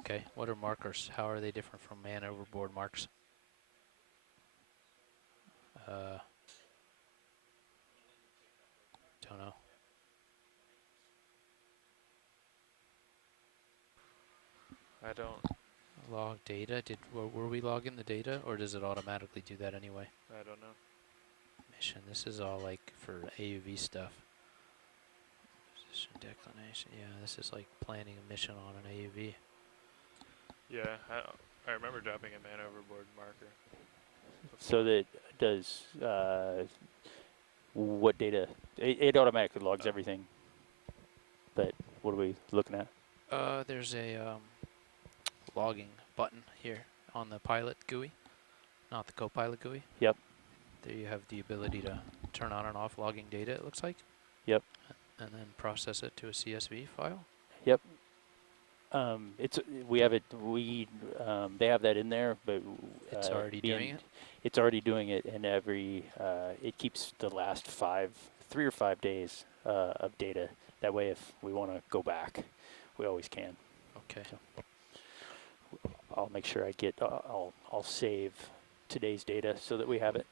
Okay, what are markers? How are they different from man overboard marks? Don't know. I don't. Log data. Were we logging the data, or does it automatically do that anyway? I don't know. Mission. This is all like for AUV stuff. Position declination. Yeah, this is like planning a mission on an AUV. Yeah, I remember dropping a man overboard marker. So that does what data? It automatically logs everything. But what are we looking at? There's a logging button here on the pilot GUI, not the co-pilot GUI. Yep. There you have the ability to turn on and off logging data, it looks like. Yep. And then process it to a CSV file. Yep. We have it. They have that in there, but it's already doing it. It's already doing it, and it keeps the last 3 or 5 days of data. That way, if we want to go back, we always can. Okay. So I'll make sure I get. I'll save today's data so that we have it.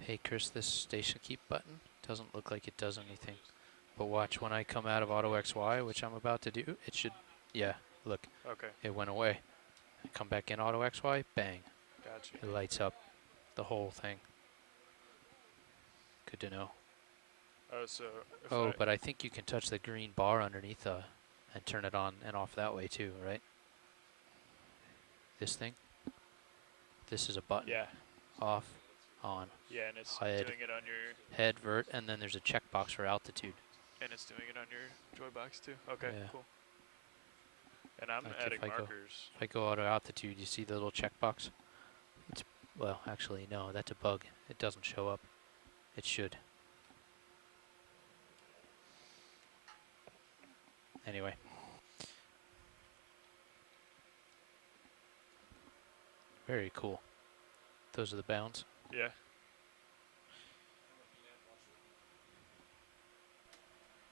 Hey Chris, this station keep button doesn't look like it does anything. But watch, when I come out of AutoXY, which I'm about to do, it should Yeah, look, Okay, it went away. Come back in auto XY, bang. gotcha. It lights up the whole thing. Good to know. Oh, so if Oh, I, but I think you can touch the green bar underneath and turn it on and off that way too, right? This thing? This is a button. yeah, Off, on, yeah, and it's head, doing it on your, head, vert, and then there's a checkbox for altitude. and it's doing it on your joy box too. Okay, Yeah. cool. And I'm Like adding if I go- markers. If I go auto altitude, you see the little checkbox? It's, well, actually, no, that's a bug. It doesn't show up. It should. Anyway. Very cool. Those are the bounds. Yeah.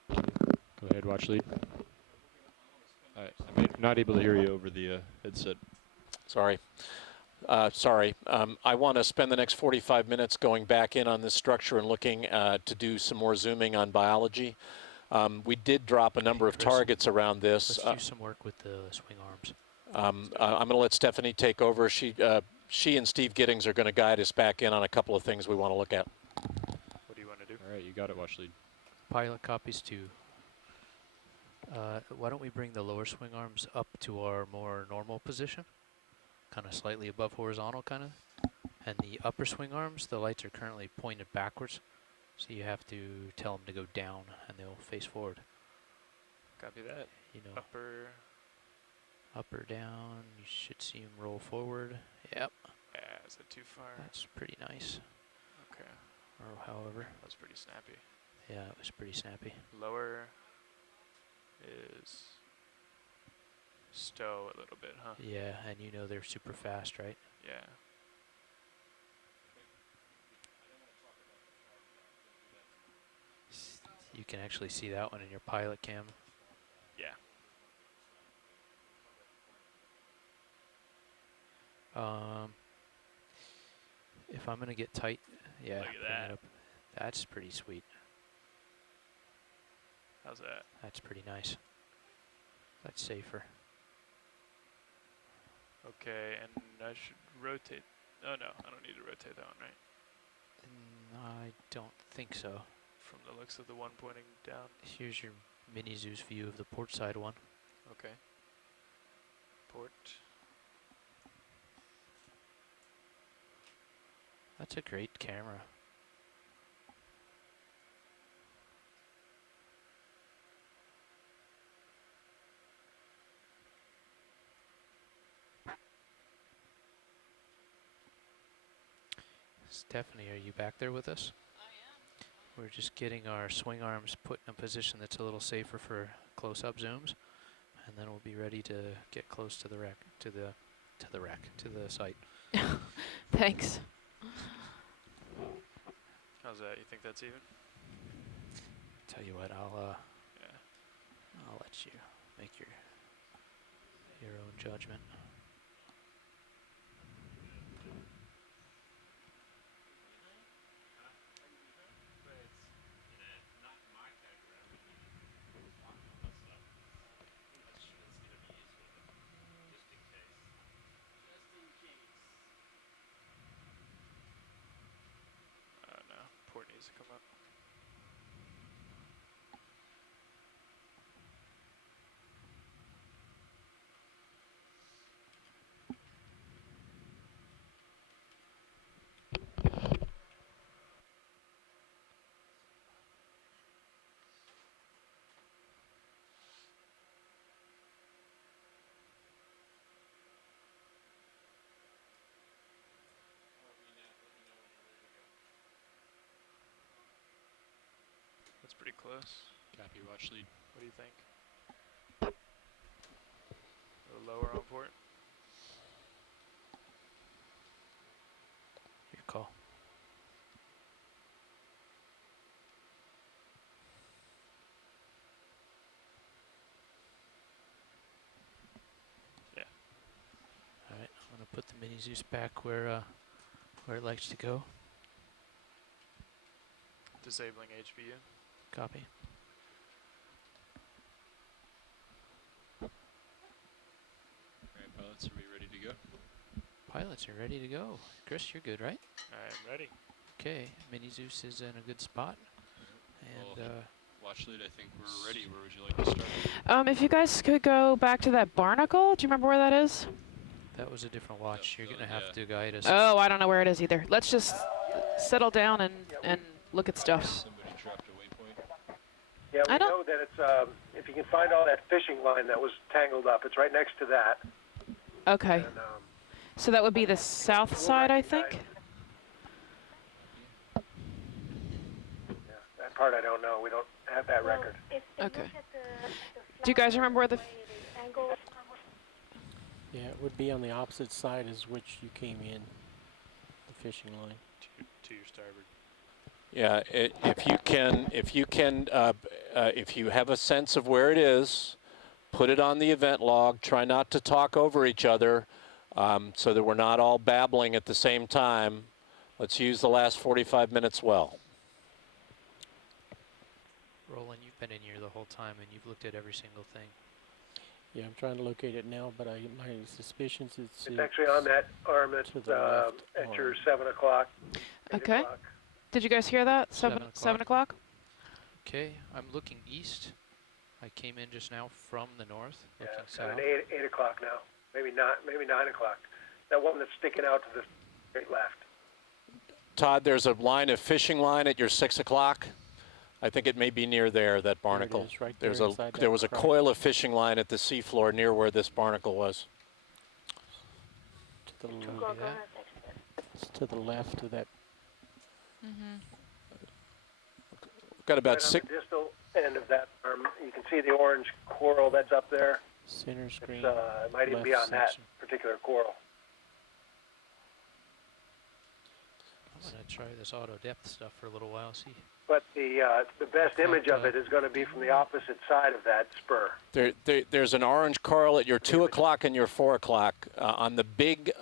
Go ahead, watch lead. I'm not able to hear you over the headset. Sorry. Sorry. I want to spend the next 45 minutes going back in on this structure and looking to do some more zooming on biology. We did drop a number of targets around this. Let's do some work with the swing arms. I'm going to let Stephanie take over. She and Steve Giddings are going to guide us back in on a couple of things we want to look at. What do you want to do? All right, you got it, watch lead. Pilot copies 2. Why don't we bring the lower swing arms up to our more normal position? Kind of slightly above horizontal, kind of. And the upper swing arms, the lights are currently pointed backwards. So you have to tell them to go down and they'll face forward. Copy that. You know, Upper. up or down, you should see them roll forward. Yep. Yeah, is that too far? That's pretty nice. Okay. Or however. That's pretty snappy. Yeah, it was pretty snappy. Lower is stow a little bit, huh? Yeah, and you know they're super fast, right? Yeah. You can actually see that one in your pilot cam. Yeah. If I'm gonna get tight, yeah, Look at bring that. it up. That's pretty sweet. How's that? That's pretty nice. That's safer. Okay, and I should rotate. Oh no, I don't need to rotate that one, right? I don't think so. From the looks of the one pointing down. Here's your mini Zeus view of the port side one. Okay. Port. That's a great camera. Stephanie, are you back there with us? I am. We're just getting our swing arms put in a position that's a little safer for close-up zooms, and then we'll be ready to get close to the wreck, to the site. Thanks. How's that? You think that's even? Tell you what, I'll Yeah. let you make your own judgment. No. Port needs to come up. That's pretty close. Copy, watch lead. What do you think? A little lower on port? Your call. Yeah. All right, I'm gonna put the mini Zeus back where it likes to go. Disabling HBU. Copy. Pilots are ready to go. Chris, you're good, right? I'm ready. Okay, Mini Zeus is in a good spot. And Watch lead, I think we're ready. Where would you like to start? If you guys could go back to that barnacle. Do you remember where that is? that was a different watch. You're gonna have to guide us. Oh, I don't know where it is either. Let's just settle down and look at stuff. Somebody dropped a waypoint. Yeah, I we don't- know that it's, if you can find all that fishing line that was tangled up, it's right next to that. Okay. And, So that would be the south side, I think. yeah, that part I don't know. We don't have that record. Okay. Do you guys remember where the... Yeah, it would be on the opposite side as which you came in, the fishing line. To your starboard. Yeah, if you have a sense of where it is, put it on the event log. Try not to talk over each other, so that we're not all babbling at the same time. Let's use the last 45 minutes well. Roland, you've been in here the whole time and you've looked at every single thing. Yeah, I'm trying to locate it now, but my suspicions It's actually on that arm at, to the left at your arm. 7 o'clock. 8 Okay. o'clock. Did you guys hear that? 7 o'clock? Okay, I'm looking east. I came in just now from the north, Yeah, looking it's south. at 8 o'clock now. Maybe 9 o'clock. That one that's sticking out to the straight left. Todd, there's a line of fishing line at your 6 o'clock. I think it may be near there, that barnacle. is, right There's there a inside there that was a crack. coil of fishing line at the seafloor near where this barnacle was. To the, Copy that. it's to the left of that. Mm-hmm. Got about Right on six. the distal end of that arm, you can see the orange coral that's up there. Center screen. It's, it might even be left on that section. particular coral. I'm gonna try this auto depth stuff for a little while, see. But the best image of it is going to be from the opposite side of that spur. There's an orange coral at your 2 o'clock and your 4 o'clock on the big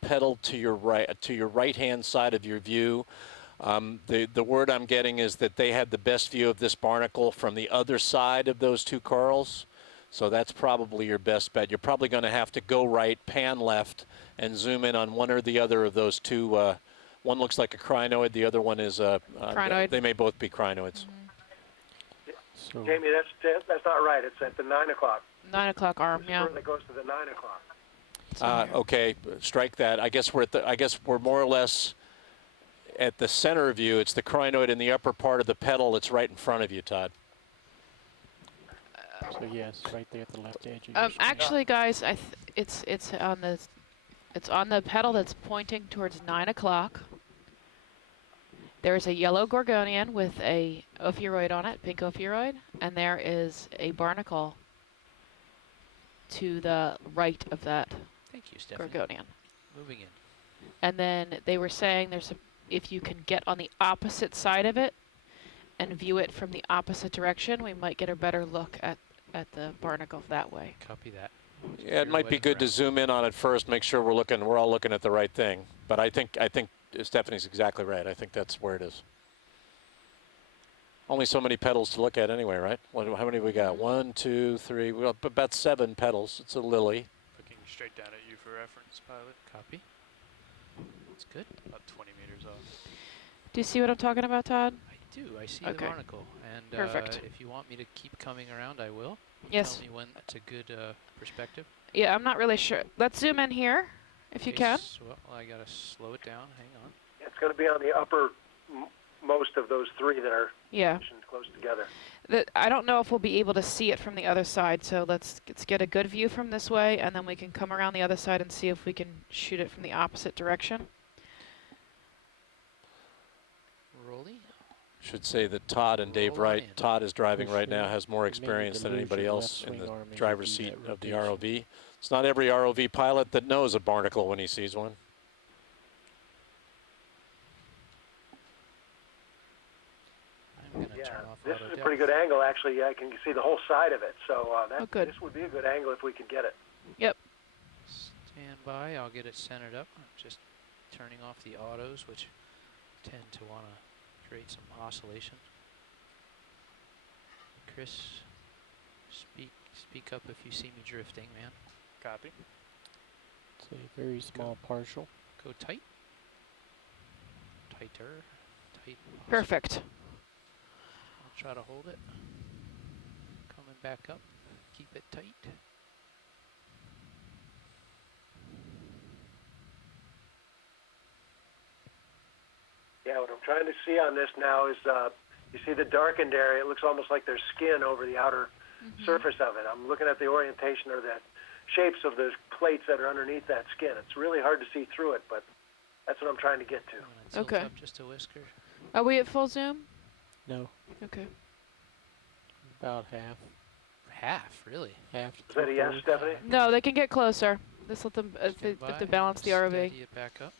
pedal to your right hand side of your view. The word I'm getting is that they had the best view of this barnacle from the other side of those two corals. So that's probably your best bet. You're probably going to have to go right, pan left, and zoom in on one or the other of those two. One looks like a crinoid, the other one is Crinoid. They may both be crinoids. So Jamie, that's not right. It's at the 9 o'clock. 9 o'clock arm, The yeah. spur that goes to the 9 o'clock. Okay, strike that. I guess we're more or less at the center view. It's the crinoid in the upper part of the pedal that's right in front of you, Todd. So yes, right there at the left edge of your screen. Actually, guys, it's on the pedal that's pointing towards 9 o'clock. There's a yellow gorgonian with a ophiuroid on it, pink ophiuroid, and there is a barnacle to the right of that Thank you, Stephanie. gorgonian. Moving in. And then they were saying if you can get on the opposite side of it and view it from the opposite direction, we might get a better look at the barnacle that way. Copy that. Yeah, it might be good to zoom in on it first, make sure we're all looking at the right thing. But I think Stephanie's exactly right. I think that's where it is. Only so many pedals to look at anyway, right? How many we got? 1, 2, 3. We got about 7 pedals. It's a lily. Looking straight down at you for reference, pilot. Copy. That's good. About 20 meters off. Do you see what I'm talking about, Todd? I do. I see Okay. the barnacle. And Perfect. if you want me to keep coming around, I will. Yes. Tell me when that's a good perspective. Yeah, I'm not really sure. Let's zoom in here, if you Okay, can. Well, I gotta slow it down. Hang on. It's going to be on the upper most of those three that are Yeah. positioned close together. I don't know if we'll be able to see it from the other side, so let's get a good view from this way, and then we can come around the other side and see if we can shoot it from the opposite direction. Rolly. Should say that Todd and Dave Roll on Wright. in. Todd is driving right now, Push has more maybe experience to than lose anybody your else left in swing the arm as you driver's do seat that of the rotation. ROV. It's not every ROV pilot that knows a barnacle when he sees one. I'm gonna Yeah, turn off this auto is a depth. pretty good angle, actually. I can see the whole side of it, so Oh, good. this would be a good angle if we could get it. Yep. Stand by. I'll get it centered up. I'm just turning off the autos, which tend to want to create some oscillation. Chris, speak up if you see me drifting, man. Copy. It's a very small partial. Go tight. Tighter. Tight. Awesome. Perfect. I'll try to hold it. Coming back up. Keep it tight. Yeah, what I'm trying to see on this now is, you see the darkened area. It looks almost like there's skin over the outer surface of it. I'm looking at the orientation or the shapes of those plates that are underneath that skin. It's really hard to see through it, but that's what I'm trying to get to. Okay. Up just a whisker. Are we at full zoom? No. Okay. About half. Half, really? Half. Is that a yes, Stephanie? No, they can get closer. Just let them if they balance the ROV. Steady it back up.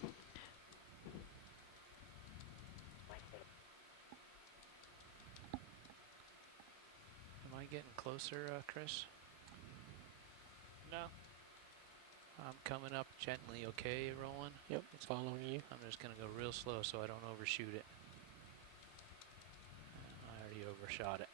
Am I getting closer, Chris? No. I'm coming up gently, okay, Roland? Yep, it's following you. I'm just going to go real slow so I don't overshoot it. I already overshot it.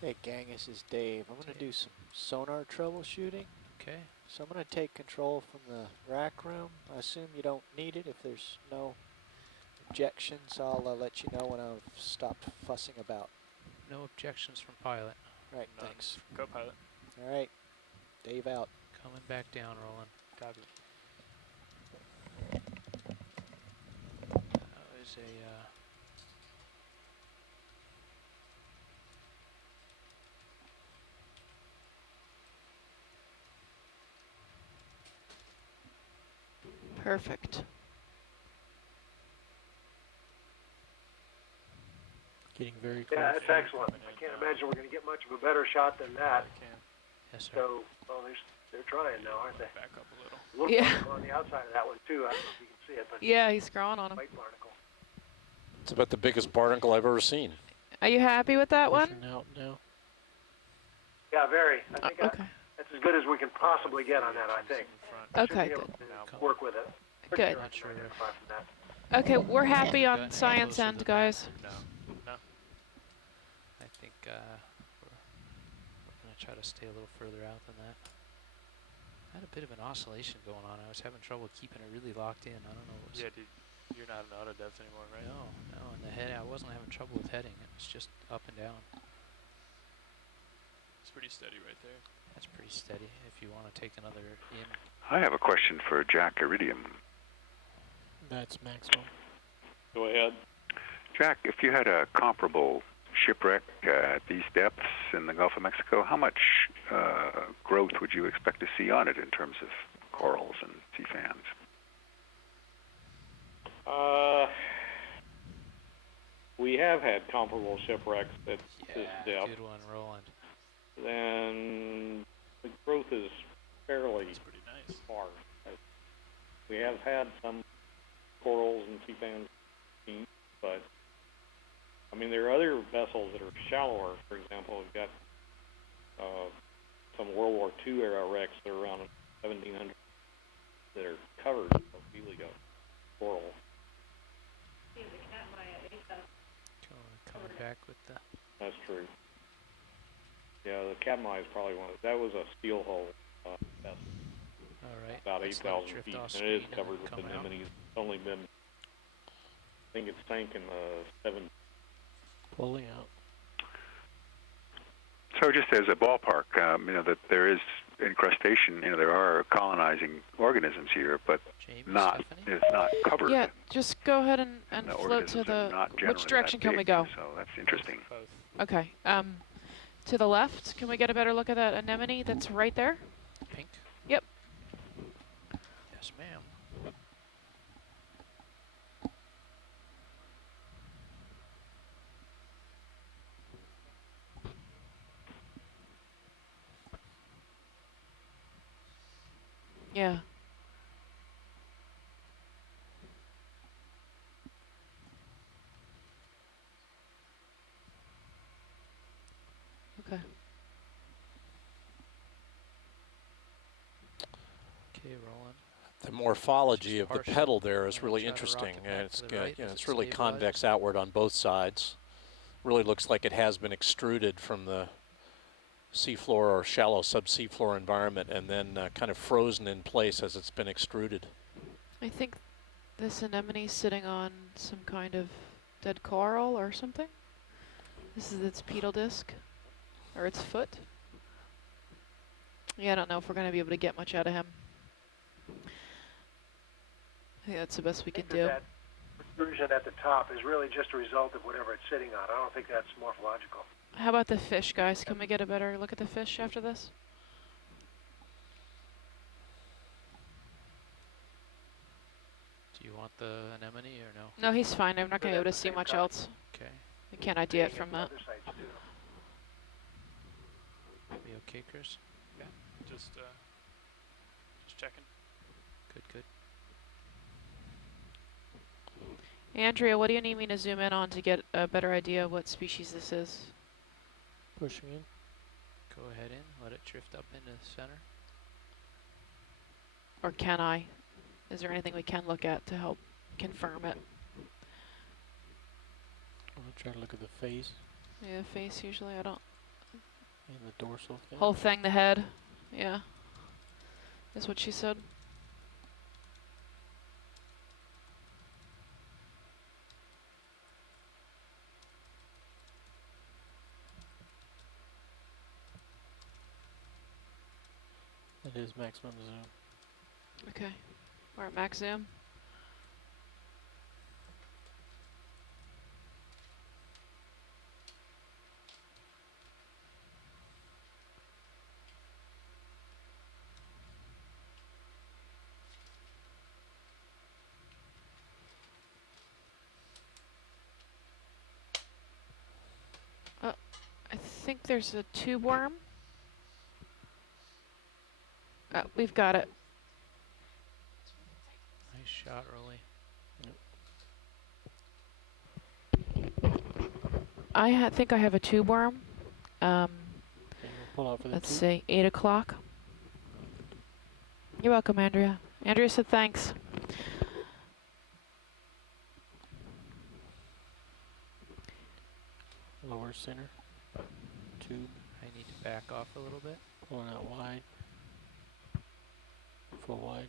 Hey gang, this is Dave. I'm going to do some sonar troubleshooting. Okay. So I'm going to take control from the rack room. I assume you don't need it. If there's no objections, I'll let you know when I've stopped fussing about. No objections from pilot. Right, None. thanks. Go pilot. All right, Dave out. Coming back down, Roland. Copy. That was a... Perfect. Getting very close. Yeah, that's excellent. I can't imagine we're going to get much of a better shot than that. Yes, sir. So, well, they're trying now, aren't they? Back up a little. A little Yeah. barnacle on the outside of that one, too. I don't know if you can see it, but Yeah, he's growing on him. white barnacle. It's about the biggest barnacle I've ever seen. Are you happy with that one? Pushing out now. Yeah, very. I think Okay. that's as good as we can possibly get on that, I think. Okay, Should be good. able to work with it. Pretty Good. sure I can identify from that. Okay, we're happy Gotten on any science closer end, than guys. No. No. I think we're going to try to stay a little further out than that. I had a bit of an oscillation going on. I was having trouble keeping it really locked in. I don't know what was... Yeah, dude. You're not an auto depth anymore, right? No, in the head, I wasn't having trouble with heading. It was just up and down. It's pretty steady right there. That's pretty steady. If you want to take another in. I have a question for Jack Iridium. That's maximum. Go ahead. Jack, if you had a comparable shipwreck at these depths in the Gulf of Mexico, how much growth would you expect to see on it in terms of corals and sea fans? We have had comparable shipwrecks at this Yeah, depth, good one, Roland. and the growth is fairly It's pretty nice. far. We have had some corals and sea fans seen, but I mean there are other vessels that are shallower. For example, we've got some World War II era wrecks that are around 1700 that are covered with Ophelia coral. Coming back with the... That's true. Yeah, the Katmai is probably one of that was a steel hull vessel. All right. About let's let it 8,000 drift feet, off and it is screen covered with come out. anemones. It's only been, I think it sank in the 70s. Pulling out. So just as a ballpark, that there is incrustation, there are colonizing organisms here, but James, not, Stephanie? it's not covered. Yeah, just go ahead and The float to organisms are the... not generally Which direction that can we big, go? So that's interesting. Both. Okay, to the left. Can we get a better look at that anemone that's right there? Pink? Yep. Yes, ma'am. Yeah. Okay. Okay, Roland. The morphology Just of the partial. petal there is And really try to rock interesting. it back And to the it's right you know, as it's it really stabilizes. convex outward on both sides. Really looks like it has been extruded from the seafloor or shallow subsea floor environment and then kind of frozen in place as it's been extruded. I think this anemone's sitting on some kind of dead coral or something. This is its pedal disc, or its foot. Yeah, I don't know if we're going to be able to get much out of him. I think that's the best we can do. That protrusion at the top is really just a result of whatever it's sitting on. I don't think that's morphological. How about the fish, guys? Can we get a better look at the fish after this? Do you want the anemone or no? No, he's fine. I'm not going to be able to see much else. Okay. I can't idea it from that. Other sites do. Be okay, Chris? Yeah. Just checking. Good, good. Andrea, what do you need me to zoom in on to get a better idea of what species this is? Pushing in. Go ahead in, let it drift up into the center. Or can I? Is there anything we can look at to help confirm it? I'll try to look at the face Yeah, face usually, I don't. and the dorsal fin. Whole thing, the head. Yeah. That's what she said. It is maximum zoom. Okay. We're at max zoom. I think there's a tube worm. We've got it. Nice shot, Rolly. I think I have a tube worm. Okay, we'll pull out for the Let's tube. see, 8 o'clock. You're welcome, Andrea. Andrea said thanks. Lower center. Tube. I need to back off a little bit. Pulling out wide. Full wide.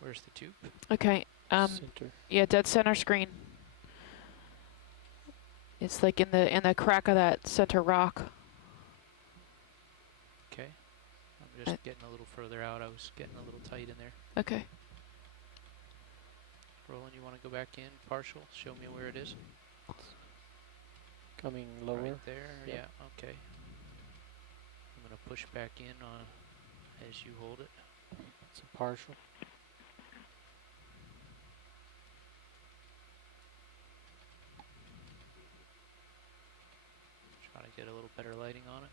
Where's the tube? Okay. Center. Yeah, dead center screen. It's like in the crack of that center rock. Okay. I'm just getting a little further out. I was getting a little tight in there. Okay. Roland, you want to go back in partial? Show me where it is. Coming lower. Right there. Yep. Yeah. Okay. I'm gonna push back in on as you hold it. It's a partial. Try to get a little better lighting on it.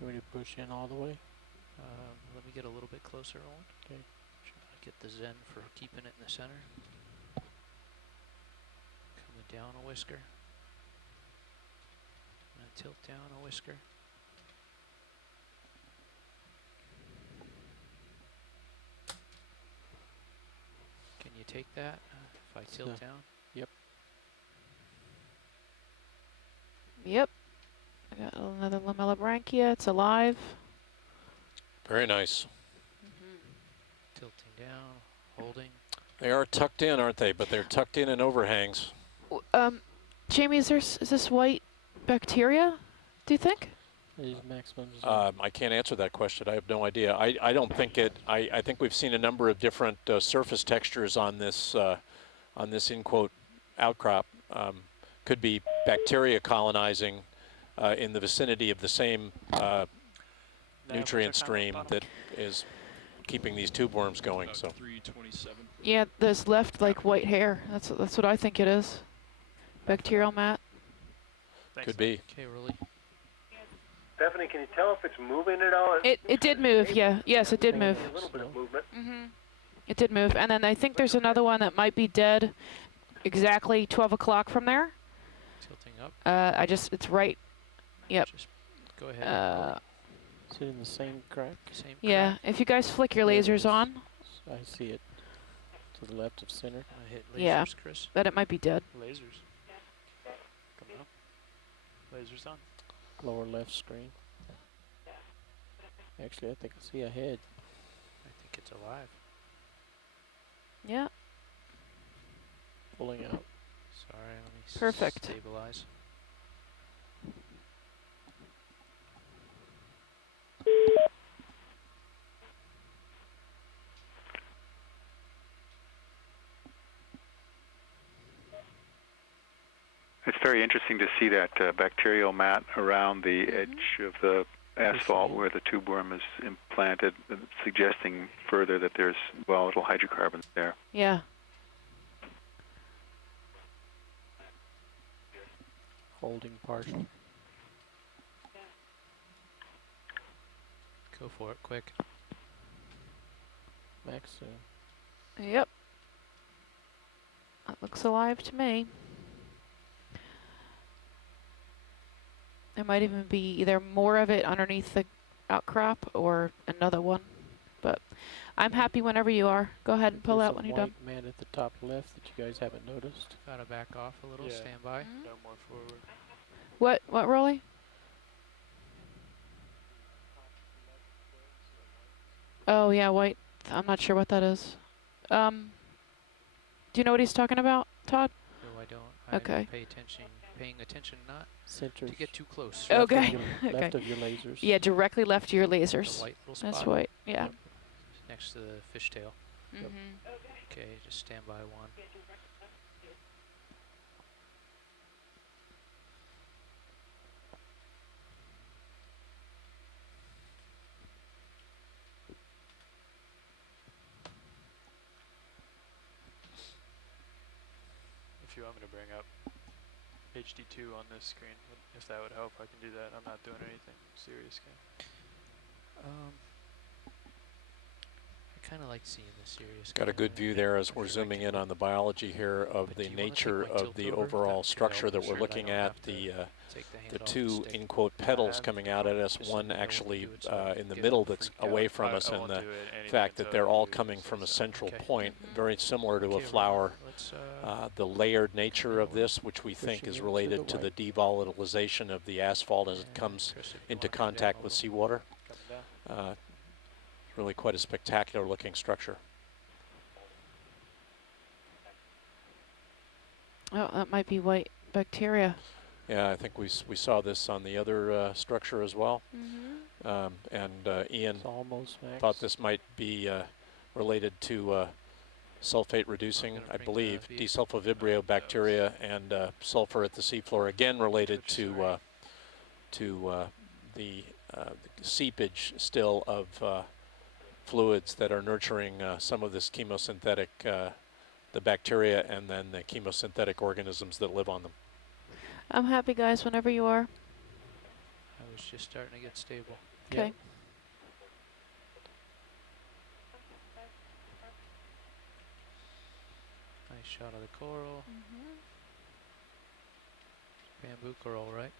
You want me to push in all the way? Let me get a little bit closer, Roland. Okay. Try to get the zen for keeping it in the center. Coming down a whisker. And tilt down a whisker. Can you take that if I tilt down? Yep. Yep. I got another lamellibranchia. It's alive. Very nice. Tilting down, holding. They are tucked in, aren't they? But they're tucked in overhangs. Jamie, is this white bacteria, do you think? It is maximum zoom. I can't answer that question. I have no idea. I don't think it. I think we've seen a number of different surface textures on this in quote outcrop. Could be bacteria colonizing in the vicinity of the same nutrient stream that is keeping these tube worms going. About So 327. Yeah, there's left like white hair. That's what I think it is. Bacterial mat. Thanks. could be. Okay, Rolly. Stephanie, can you tell if it's moving at all? It did move. Yeah. Yes, it did move. A little bit of movement. It did move. And then I think there's another one that might be dead exactly 12 o'clock from there. Tilting up. It's right. Yep. Just go ahead. And roll. Is it in the same crack? Same Yeah, crack. if you guys flick your There it lasers is. on, I see it. To the left of center. Hit lasers, yeah, Chris. then it might be dead. Lasers. Coming up. Lasers on. Lower left screen. Actually, I think I see a head. I think it's alive. Yeah. Pulling out. Sorry, let me Perfect. stabilize. It's very interesting to see that bacterial mat around the edge of the asphalt where the tube worm is implanted, suggesting further that there's volatile hydrocarbons there. Yeah. Holding partial. Go for it, quick. Max soon. Yep. That looks alive to me. There might even be either more of it underneath the outcrop or another one. But I'm happy whenever you are. Go ahead and pull There's out a when you're done. white man at the top left that you guys haven't noticed. Gotta back off a little. Yeah. Stand by. Mm-hmm. No more forward. What, Rolly? Oh, yeah, white. I'm not sure what that is. Do you know what he's talking about, Todd? No, I don't. Okay. Paying attention not Center. to get too close. Okay. Left of your lasers. Yeah, directly left of your The lasers. white little spot. That's white. Yeah. Next to the fishtail. Mm-hmm. Okay, just stand by one. If you want me to bring up HD2 on this screen, if that would help, I can do that. I'm not doing anything serious, Ken. I kind of like seeing the serious. Got a good view there as we're zooming in on the biology here of the nature of the overall structure that we're looking at. The two, in quote, petals coming out at us, one actually in the middle that's away from us, and the fact that they're all coming from a central point, very similar to a flower. The layered nature of this, which we think is related to the devolatilization of the asphalt as it comes into contact with seawater. Really quite a spectacular looking structure. Oh, that might be white bacteria. Yeah, I think we saw this on the other structure as well. Mm-hmm. Ian almost thought this might be related to sulfate reducing, I believe, desulfovibrio bacteria and sulfur at the seafloor, again related to the seepage still of fluids that are nurturing some of this chemosynthetic, the bacteria and then the chemosynthetic organisms that live on them. I'm happy, guys, whenever you are. I was just starting to get stable. Okay. Yep. Nice shot of the coral. Bamboo coral, right?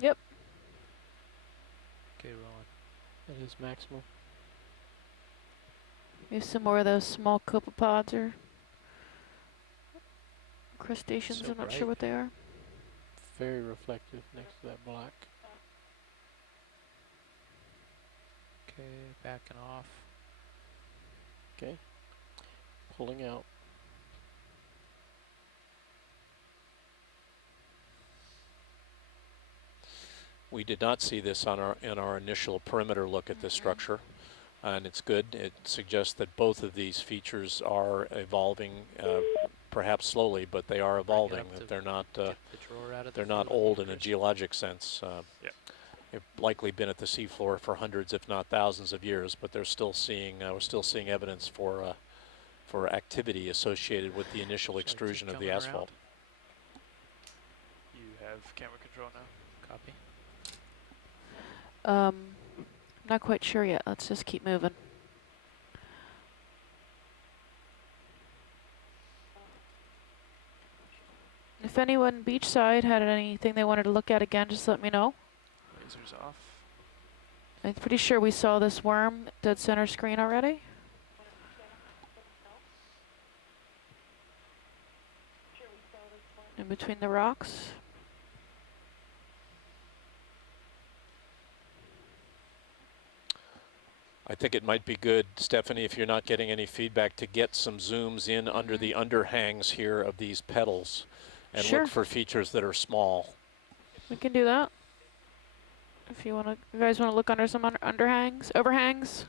Yep. Okay, rolling. That is maximal. Maybe some more of those small copepods or crustaceans. So I'm not bright. sure what they are. Very reflective next to that black. Okay, backing off. Okay. Pulling out. We did not see this on in our initial perimeter look at this structure, and it's good. It suggests that both of these features are evolving, perhaps slowly, but they are evolving. That they're not old in a geologic sense. They've likely been at the seafloor for hundreds, if not thousands, of years, but they're still seeing we're still seeing evidence for activity associated with the initial extrusion of the asphalt. You have camera control now. Copy. Not quite sure yet. Let's just keep moving. If anyone beachside had anything they wanted to look at again, just let me know. Lasers off. I'm pretty sure we saw this worm dead center screen already. In between the rocks. I think it might be good, Stephanie, if you're not getting any feedback, to get some zooms in under the underhangs here of these petals and Sure. look for features that are small. We can do that. If you guys want to look under some underhangs, overhangs.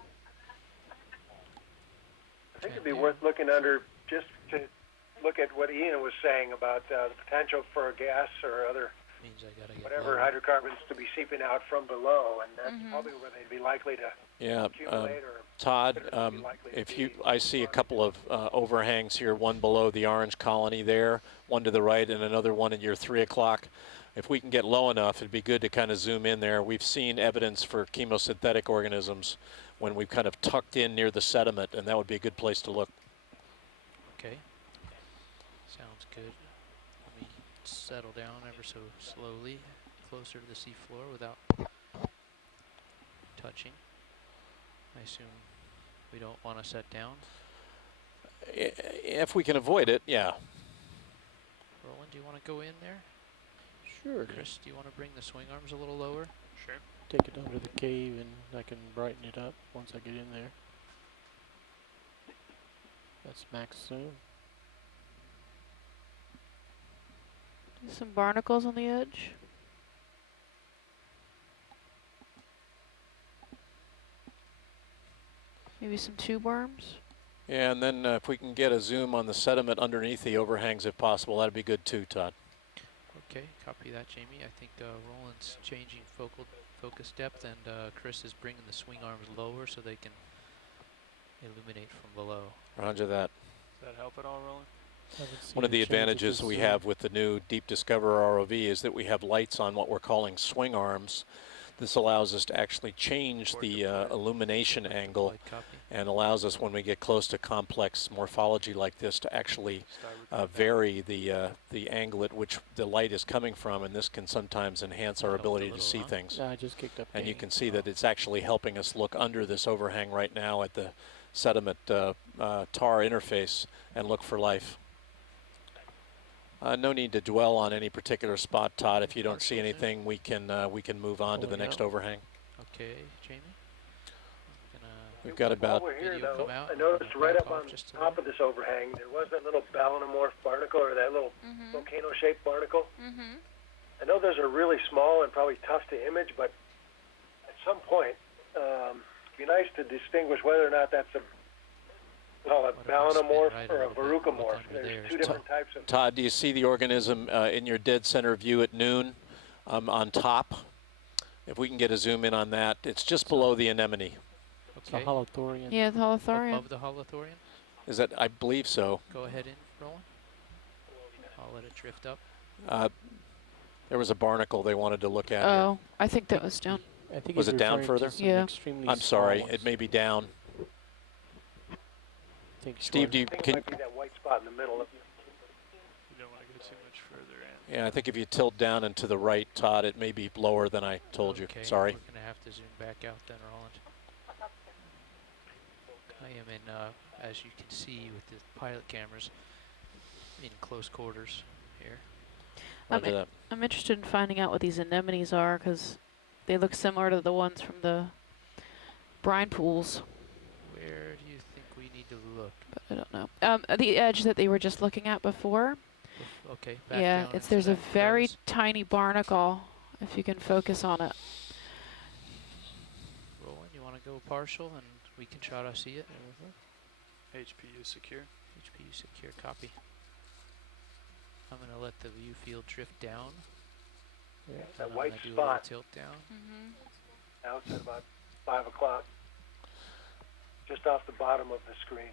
I think it'd be worth looking under just to look at what Ian was saying about the potential for a gas or other whatever hydrocarbons to be seeping out from below, and that's probably where they'd be likely to accumulate. Or Todd, I see a couple of overhangs here, one below the orange colony there, one to the right, and another one at your 3 o'clock. If we can get low enough, it'd be good to kind of zoom in there. We've seen evidence for chemosynthetic organisms when we've kind of tucked in near the sediment, and that would be a good place to look. Okay. Sounds good. Let me settle down ever so slowly, closer to the seafloor without touching. I assume we don't want to set down. If we can avoid it, yeah. Roland, do you want to go in there? Sure. Chris, do you want to bring the swing arms a little lower? Sure. Take it under the cave and I can brighten it up once I get in there. That's max zoom. Some barnacles on the edge. Maybe some tube worms. Yeah, and then if we can get a zoom on the sediment underneath the overhangs if possible, that'd be good too, Todd. Okay, copy that, Jamie. I think Roland's changing focus depth, and Chris is bringing the swing arms lower so they can illuminate from below. Roger that. Does that help at all, Roland? One of the advantages we have with the new Deep Discover ROV is that we have lights on what we're calling swing arms. This allows us to actually change the illumination angle and allows us, when we get close to complex morphology like this, to actually vary the angle at which the light is coming from, and this can sometimes enhance our ability to see things. I just kicked up. And you can see that it's actually helping us look under this overhang right now at the sediment tar interface and look for life. No need to dwell on any particular spot, Todd. If you don't see anything, we can move on to the next overhang. Okay, Jamie. We've got about. While we're here, though, I noticed right up on top of this overhang, there was that little balanomorph barnacle, or that little volcano-shaped barnacle. I know those are really small and probably tough to image, but at some point, it'd be nice to distinguish whether or not that's a balanomorph or a verrucomorph. There's two different types of. Todd, do you see the organism in your dead center view at noon on top? If we can get a zoom in on that, it's just below the anemone. Okay. The holothorian. Yeah, the holothorian. Above the holothorian? Is that? I believe so. Go ahead in, Roland. I'll let it drift up. There was a barnacle they wanted to look at. Oh, I think that was down. I think was it down further? Yeah. I'm sorry, it may be down. Steve, do you I think it might be that white spot in the middle of You don't want to go too much further in. Yeah, I think if you tilt down and to the right, Todd, it may be lower than I told you. Sorry. We're going to have to zoom back out then, Roland. I am in, as you can see with the pilot cameras, in close quarters here. I'm interested in finding out what these anemones are, because they look similar to the ones from the brine pools. Where do you think we need to look? But I don't know. The edge that they were just looking at before. Okay, back Yeah, down there's a into that very crevice. tiny barnacle, if you can focus on it. Roland, you want to go partial and we can try to see it? HPU secure. HPU secure, copy. I'm going to let the view field drift down. that And I'm white gonna do a spot. little tilt down. Now it's at about 5 o'clock, just off the bottom of the screen.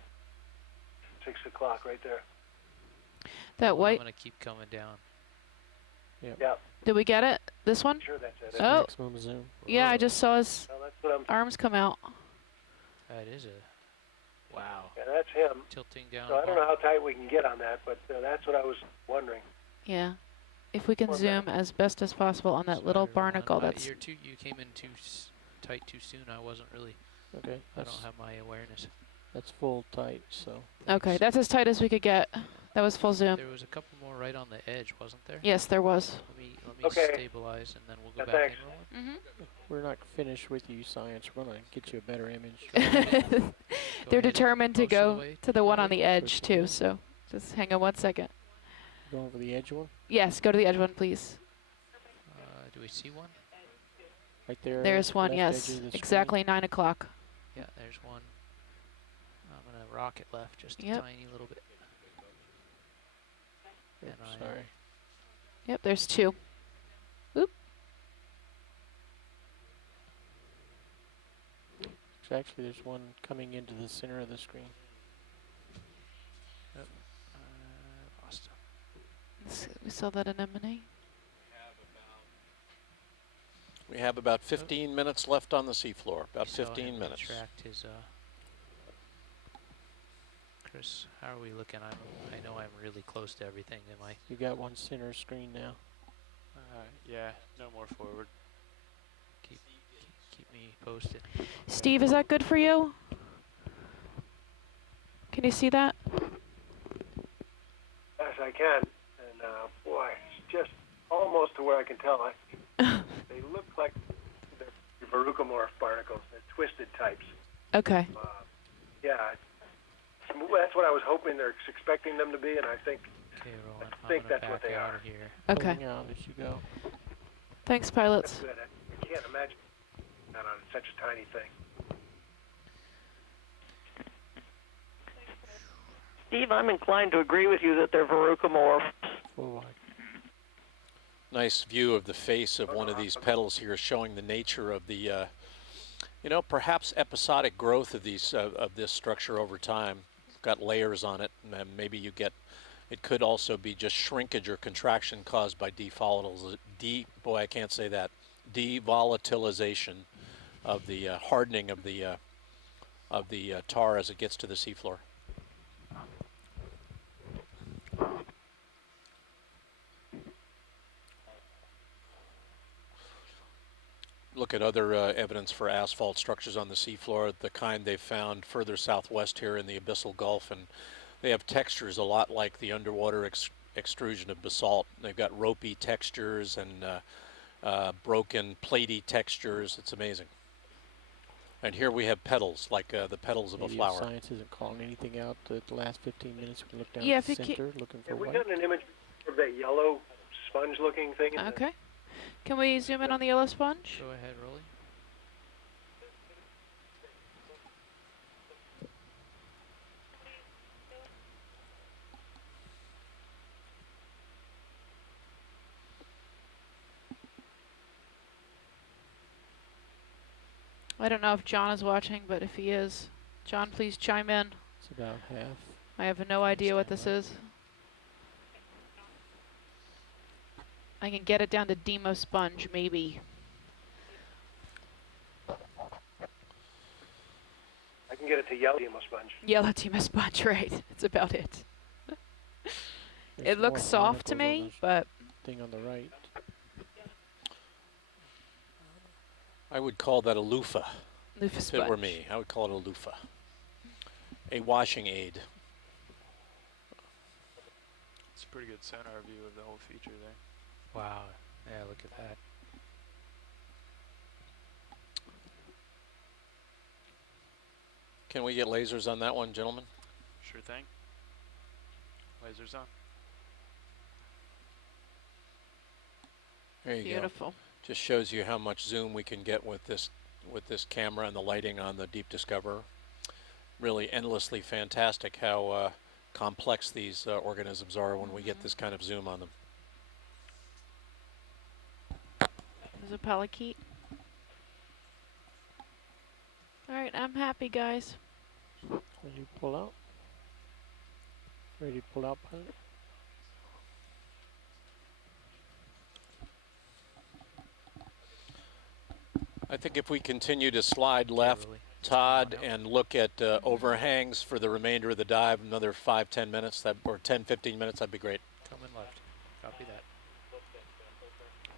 6 o'clock right there. That I'm white. going to keep coming down. Yeah. Did we get it? This one? Sure, that's it. Oh. Maximum zoom. Yeah, I just saw his Well, that's what I'm. arms come out. That is a, wow. Yeah, that's him. Tilting down. So I don't know how tight we can get on that, but that's what I was wondering. Yeah. if we can zoom as best as possible on that little Sorry, Roland, barnacle that's... you came in too tight too soon. I wasn't really... Okay. I don't have my awareness. That's full tight, so. Okay, that's as tight as we could get. That was full zoom. There was a couple more right on the edge, wasn't there? Yes, there was. Let me Okay. stabilize, and then we'll go Yeah, back thanks. in, Roland. We're not finished with you, science. We're going to get you a better image. They're ahead, determined to most of the go way to the one to on the edge, too, so just hang on 1 second. Go over the edge one? Yes, go to the edge one, please. Do we see one? Right there. There's one, left edge yes. of the screen. Exactly 9 o'clock. Yeah, there's one. I'm going to rocket left just a Yep. tiny little bit. Oops, And sorry. Yep, there's 2. Oop. Actually, there's one coming into the center of the screen. Lost him. We saw that anemone. We have about 15 minutes left on the seafloor. About Saw him 15 minutes. retract his, Chris, how are we looking? I know I'm really close to everything. Am I? You got one center screen now. Yeah, no more forward. Keep me posted. Steve, is that good for you? Can you see that? Yes, I can. And boy, it's just almost to where I can tell. They look like they're verrucomorph barnacles. They're twisted types. Okay. Yeah, that's what I was hoping they're expecting them to be, and I think Okay, Roland. I think I'm gonna that's what back they out are. of here. Okay. Coming out as you go. Thanks, that's pilots. good. I can't imagine that on such a tiny thing. Steve, I'm inclined to agree with you that they're verrucomorphs. Full wide. Nice view of the face of one of these petals here, showing the nature of the, you know, perhaps episodic growth of these of this structure over time. Got layers on it, and then maybe you get. It could also be just shrinkage or contraction caused by boy, I can't say that. Devolatilization of the hardening of the tar as it gets to the seafloor. Look at other evidence for asphalt structures on the seafloor, the kind they've found further southwest here in the Abyssal Gulf, and they have textures a lot like the underwater extrusion of basalt. They've got ropey textures and broken, platey textures. It's amazing. And here we have petals, like the petals of Maybe a flower. If science isn't calling anything out the last 15 minutes, we can look down Yeah, at the if you center, looking for Have we white. gotten an image of that yellow sponge-looking thing? In Okay. Can we zoom in on the yellow sponge? Go ahead, Rolly. I don't know if John is watching, but if he is, John, please chime in. It's about half. I have no idea what this is. I can get it down to Demo sponge, maybe. I can get it to yellow Demo sponge. Yellow Demo sponge, right? That's about it. There's It looks more soft to barnacles on me, this but thing on the right. I would call that a loofah. loofah If it were sponge. me, I would call it a loofah. A washing aid. It's a pretty good sonar view of the whole feature there. Wow. Yeah, look at that. Can we get lasers on that one, gentlemen? Sure thing. Lasers on. There you go. Beautiful. Just shows you how much zoom we can get with this camera and the lighting on the Deep Discoverer. Really endlessly fantastic how complex these organisms are when we get this kind of zoom on them. There's a parakeet. Alright, I'm happy, guys. Ready to pull out? Ready to pull out, pilot? I think if we continue to slide left, Rolly. Todd, and look at overhangs for the remainder of the dive, another 5-10 minutes, or 10-15 minutes, that'd be great. Coming left. Copy that.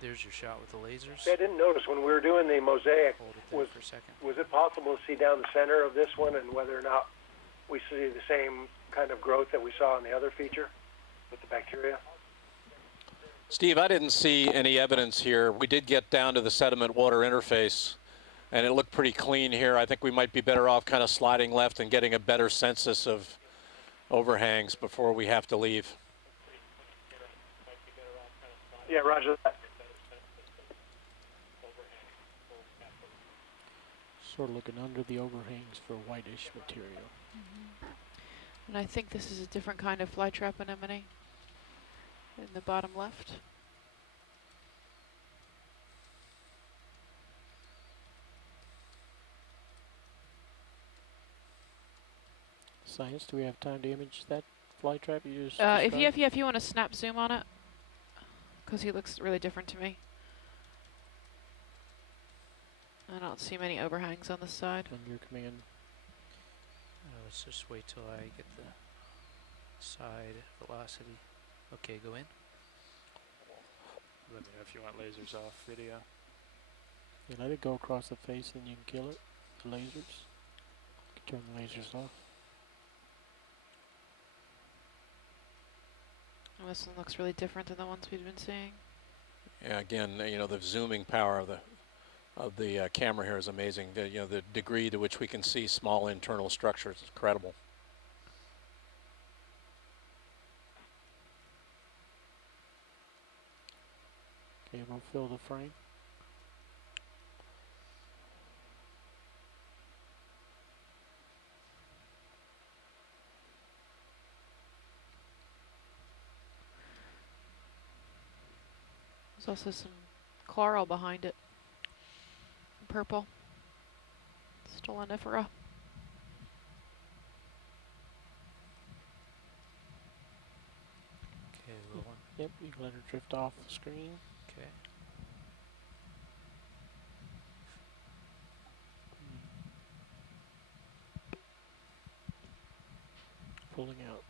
There's your shot with the lasers. I didn't notice when we were doing the mosaic, Hold it there for a second. was it possible to see down the center of this one and whether or not we see the same kind of growth that we saw in the other feature with the bacteria? Steve, I didn't see any evidence here. We did get down to the sediment water interface, and it looked pretty clean here. I think we might be better off kind of sliding left and getting a better census of overhangs before we have to leave. Yeah, roger that. Sort of looking under the overhangs for whitish material. And I think this is a different kind of flytrap anemone in the bottom left. Science, do we have time to image that flytrap you just if you want to snap zoom on it, because he looks really different to me. I don't see many overhangs on this side. When you're coming in. Let's just wait till I get the side velocity. Okay, go in. Let me know if you want lasers off video. You let it go across the face and you can kill it. The lasers. Turn the lasers off. Oh, this one looks really different than the ones we've been seeing. Yeah, again, you know, the zooming power of the camera here is amazing. The degree to which we can see small internal structures is incredible. Okay, we'll fill the frame. There's also some coral behind it. Purple. Stolonifera. Okay, rolling. Yep, you can let her drift off the screen. Okay. Pulling out.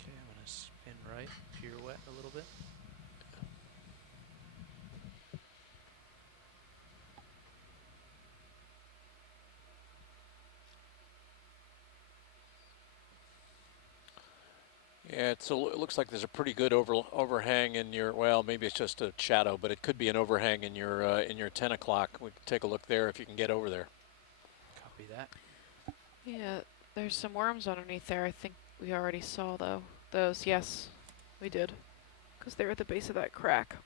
Okay, I'm gonna spin right, pirouette a little bit. Yeah, it looks like there's a pretty good overhang in your, well, maybe it's just a shadow, but it could be an overhang in your 10 o'clock. We can take a look there if you can get over there. Copy that. Yeah, there's some worms underneath there. I think we already saw those. Yes, we did, because they're at the base of that crack.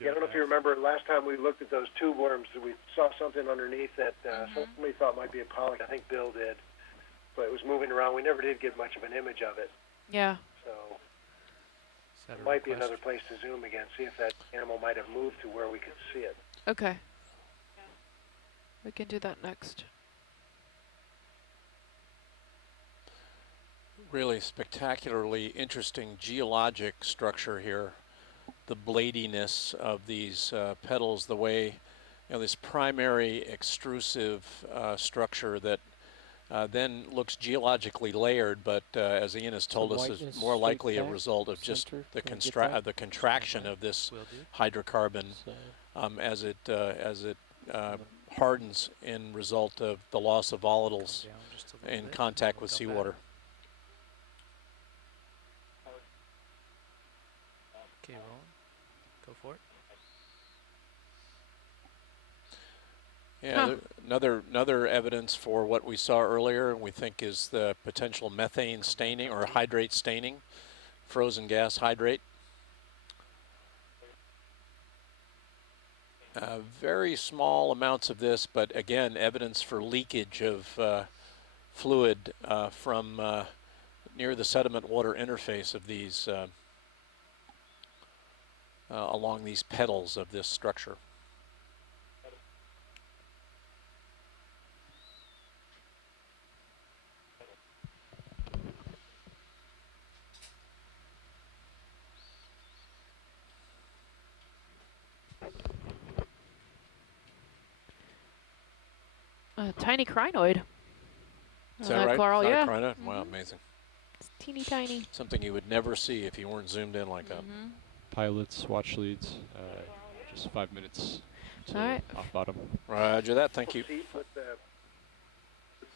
Yeah, I don't know if you remember last time we looked at those tube worms, we saw something underneath that somebody thought might be a polyp. I think Bill did, but it was moving around. We never did get much of an image of it. Yeah. So That it might be another place to zoom again, see if that animal might have moved to where we could see it. Okay. We can do that next. Really spectacularly interesting geologic structure here. The bladiness of these petals, the way, you know, this primary extrusive structure that then looks geologically layered, but as Ian has told us, is more likely a result of just the contraction of this hydrocarbon as it hardens in result of the loss of volatiles in contact with seawater. Okay, rolling. Go for it. Yeah, another evidence for what we saw earlier, we think, is the potential methane staining or hydrate staining, frozen gas hydrate. Very small amounts of this, but again, evidence for leakage of fluid from near the sediment water interface of these along these petals of this structure. A tiny crinoid. Is that right? coral, Not yeah. a crinoid? Wow, amazing. It's teeny tiny. Something you would never see if you weren't zoomed in like that. Pilots, watch leads, just 5 minutes to All right. off bottom. Roger that, thank you. Seep with the,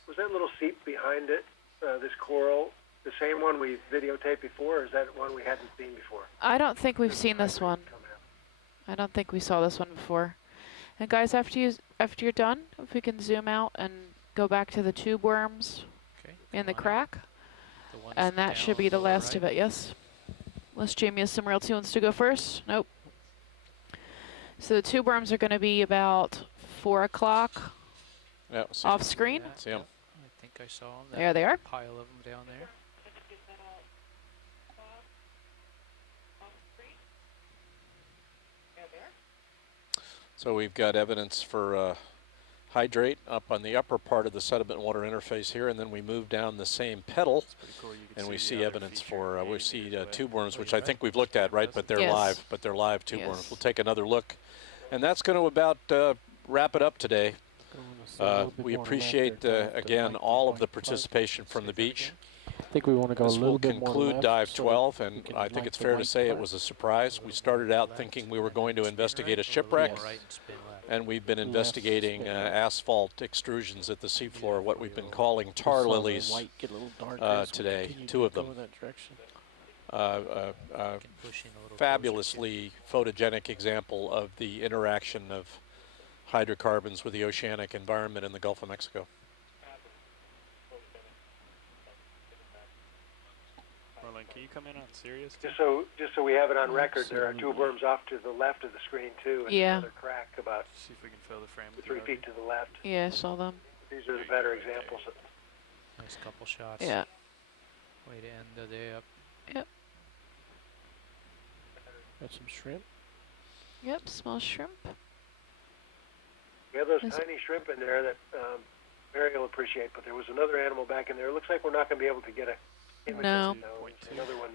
was that little seep behind it, this coral, the same one we videotaped before, or is that one we hadn't seen before? I don't think we've seen this one. I don't think we saw this one before. And guys, after you're done, if we can zoom out and go back to the tube worms in the crack, and that should be the last of it. Yes. Unless Jamie has some real tunes to go first. Nope. So the tube worms are going to be about 4 o'clock off screen. See them. I think I saw them. There they are. Pile of them down there. So we've got evidence for hydrate up on the upper part of the sediment water interface here, and then we move down the same pedal, and we see evidence for we see tube worms, which I think we've looked at, right? But they're live. But they're live tube worms. We'll take another look, and that's going to about wrap it up today. We appreciate again all of the participation from the beach. I think we want to go a little bit more. This will conclude dive 12, and I think it's fair to say it was a surprise. We started out thinking we were going to investigate a shipwreck, and we've been investigating asphalt extrusions at the seafloor, what we've been calling tar lilies today, 2 of them. Fabulously photogenic example of the interaction of hydrocarbons with the oceanic environment in the Gulf of Mexico. Can you come in on Sirius? Just so we have it on record, there are tube worms off to the left of the screen too, and another crack about see if we can fill the frame with 3 feet to the left. Yeah, I saw them. These are the better examples. Nice couple shots. Yeah. Way to end the day up. Yep. Got some shrimp. Yep, small shrimp. We have those tiny shrimp in there that Mary will appreciate, but there was another animal back in there. It looks like we're not going to be able to get a image of it. No, another one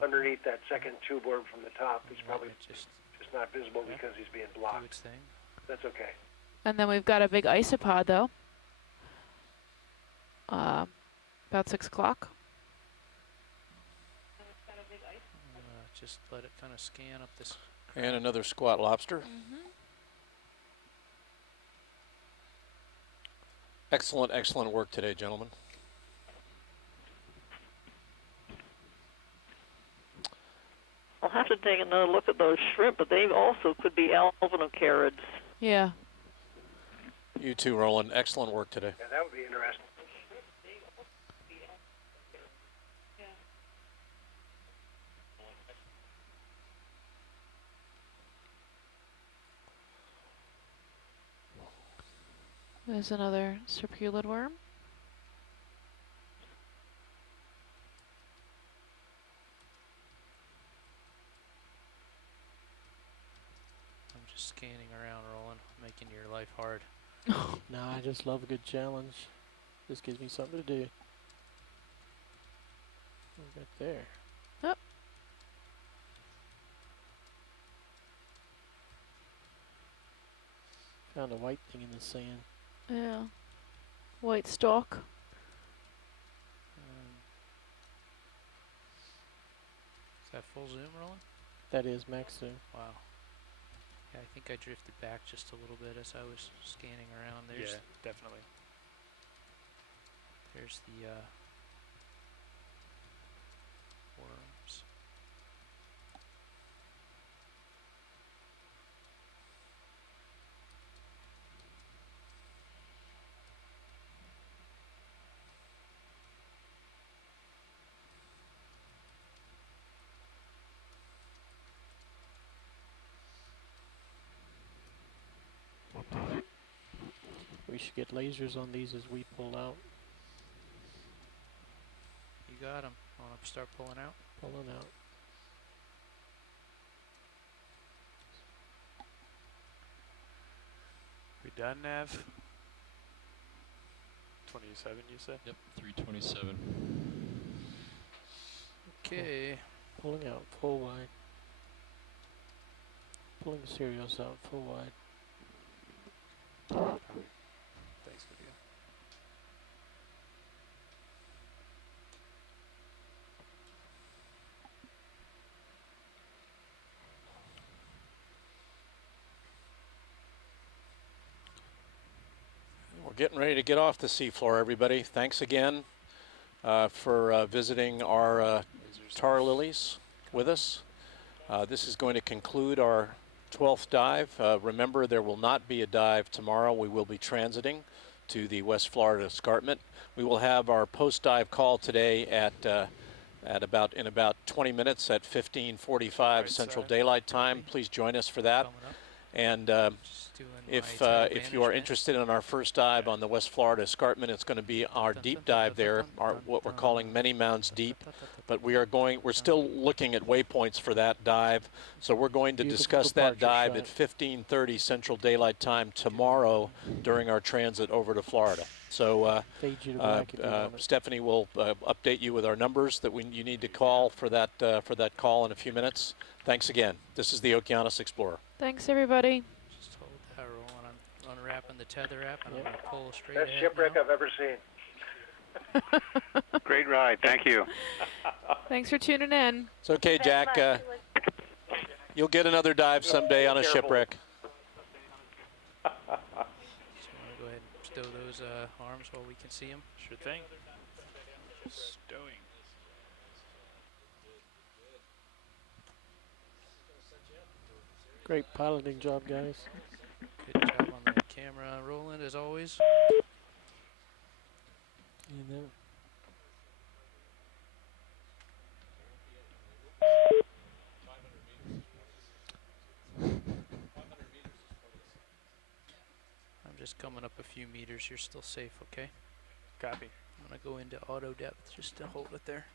underneath that second tube worm from the top. He's probably just not visible because he's being blocked. That's okay. And then we've got a big isopod though. About 6 o'clock. Just let it kind of scan up this. And another squat lobster. Excellent, excellent work today, gentlemen. I'll have to take another look at those shrimp, but they also could be alvinocarids. Yeah. You too, Roland. Excellent work today. Yeah, that would be interesting. There's another serpulid worm. I'm just scanning around, Roland, making your life hard. No, I just love a good challenge. This gives me something to do. Right there. Yep. Found a white thing in the sand. Yeah. White stalk. Is that full zoom, Roland? That is max zoom. Wow. Yeah, I think I drifted back just a little bit as I was scanning around. There's yeah, definitely. There's the worms. We should get lasers on these as we pull out. You got them. Want to start pulling out? Pulling out. We done, Nav? 27, you said? Yep, 327. Okay. Pulling out full wide. Pulling the serials out full wide. We're getting ready to get off the seafloor, everybody. Thanks again for visiting our tar lilies with us. This is going to conclude our 12th dive. Remember, there will not be a dive tomorrow. We will be transiting to the West Florida Escarpment. We will have our post-dive call today in about 20 minutes at 15:45 Central Daylight Time. Please join us for that. And if you are interested in our first dive on the West Florida Escarpment, it's going to be our deep dive there, what we're calling Many Mounds Deep. But we're still looking at waypoints for that dive. So we're going to discuss that dive at 15:30 Central Daylight Time tomorrow during our transit over to Florida. So Stephanie will update you with our numbers that you need to call for that call in a few minutes. Thanks again. This is the Okeanos Explorer. Thanks, everybody. Just hold that roll, and I'm unwrapping the tether wrap, and I'm going to pull straight Best ahead shipwreck now. I've ever seen. Great ride. Thank you. Thanks for tuning in. It's okay, Jack. You'll get another dive someday on a shipwreck. So I'm going to go ahead and stow those arms while we can see them. Sure thing. Stowing. Great piloting job, guys. Good job on the camera rolling, as always. And then I'm just coming up a few meters. You're still safe, okay? Copy. I'm going to go into auto depth just to hold it there.